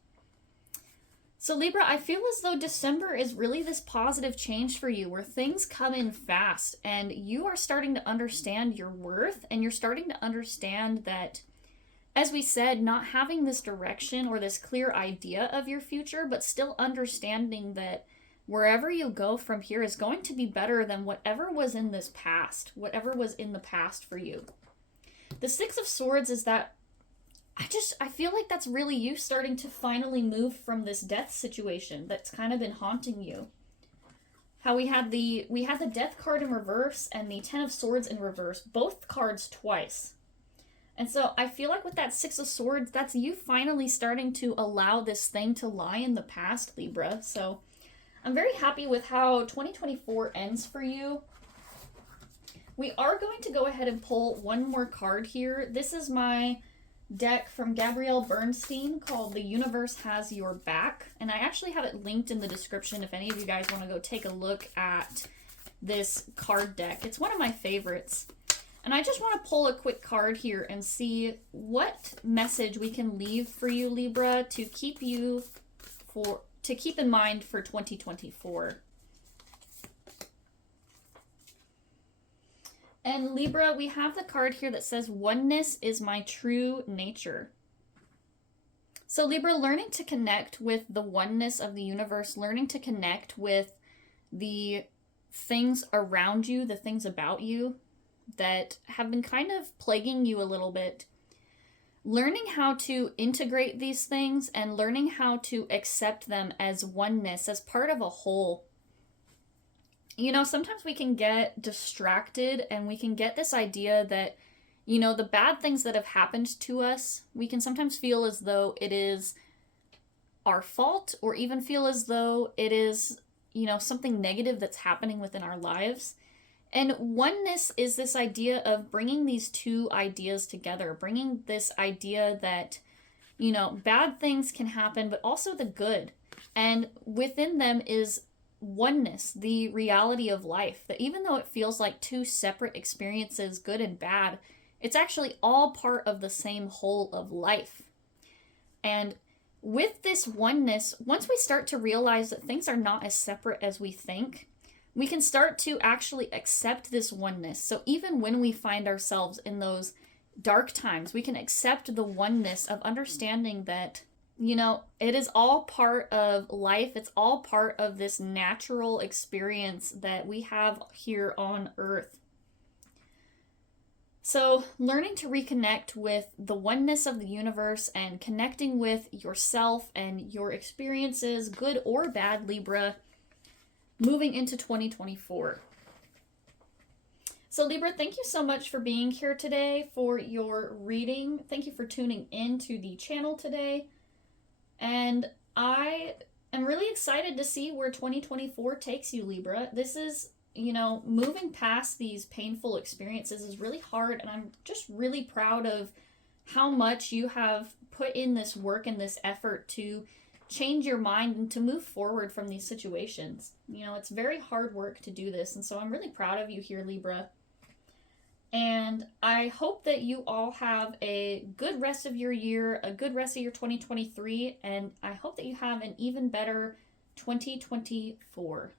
So Libra, I feel as though December is really this positive change for you where things come in fast and you are starting to understand your worth, and you're starting to understand that, as we said, not having this direction or this clear idea of your future, but still understanding that wherever you go from here is going to be better than whatever was in this past, whatever was in the past for you. The Six of Swords is that I feel like that's really you starting to finally move from this death situation that's kind of been haunting you. How we had the Death card in reverse and the Ten of Swords in reverse, both cards twice. And so I feel like with that Six of Swords, that's you finally starting to allow this thing to lie in the past, Libra. So I'm very happy with how 2024 ends for you. We are going to go ahead and pull one more card here. This is my deck from Gabrielle Bernstein called The Universe Has Your Back. And I actually have it linked in the description if any of you guys want to go take a look at this card deck. It's one of my favorites. And I just want to pull a quick card here and see what message we can leave for you, Libra, to keep you to keep in mind for 2024. And Libra, we have the card here that says, oneness is my true nature. So Libra, learning to connect with the oneness of the universe, learning to connect with the things around you, the things about you that have been kind of plaguing you a little bit. Learning how to integrate these things and learning how to accept them as oneness, as part of a whole. You know, sometimes we can get distracted and we can get this idea that, you know, the bad things that have happened to us, we can sometimes feel as though it is our fault, or even feel as though it is, you know, something negative that's happening within our lives. And oneness is this idea of bringing these two ideas together, bringing this idea that, you know, bad things can happen, but also the good. And within them is oneness, the reality of life, that even though it feels like two separate experiences, good and bad, it's actually all part of the same whole of life. And with this oneness, once we start to realize that things are not as separate as we think, we can start to actually accept this oneness. So even when we find ourselves in those dark times, we can accept the oneness of understanding that, you know, it is all part of life. It's all part of this natural experience that we have here on Earth. So learning to reconnect with the oneness of the universe and connecting with yourself and your experiences, good or bad, Libra, moving into 2024. So Libra, thank you so much for being here today for your reading. Thank you for tuning in to the channel today. And I am really excited to see where 2024 takes you, Libra. This is, you know, moving past these painful experiences is really hard, and I'm just really proud of how much you have put in this work and this effort to change your mind and to move forward from these situations. You know, it's very hard work to do this, and so I'm really proud of you here, Libra. And I hope that you all have a good rest of your year, a good rest of your 2023, and I hope that you have an even better 2024.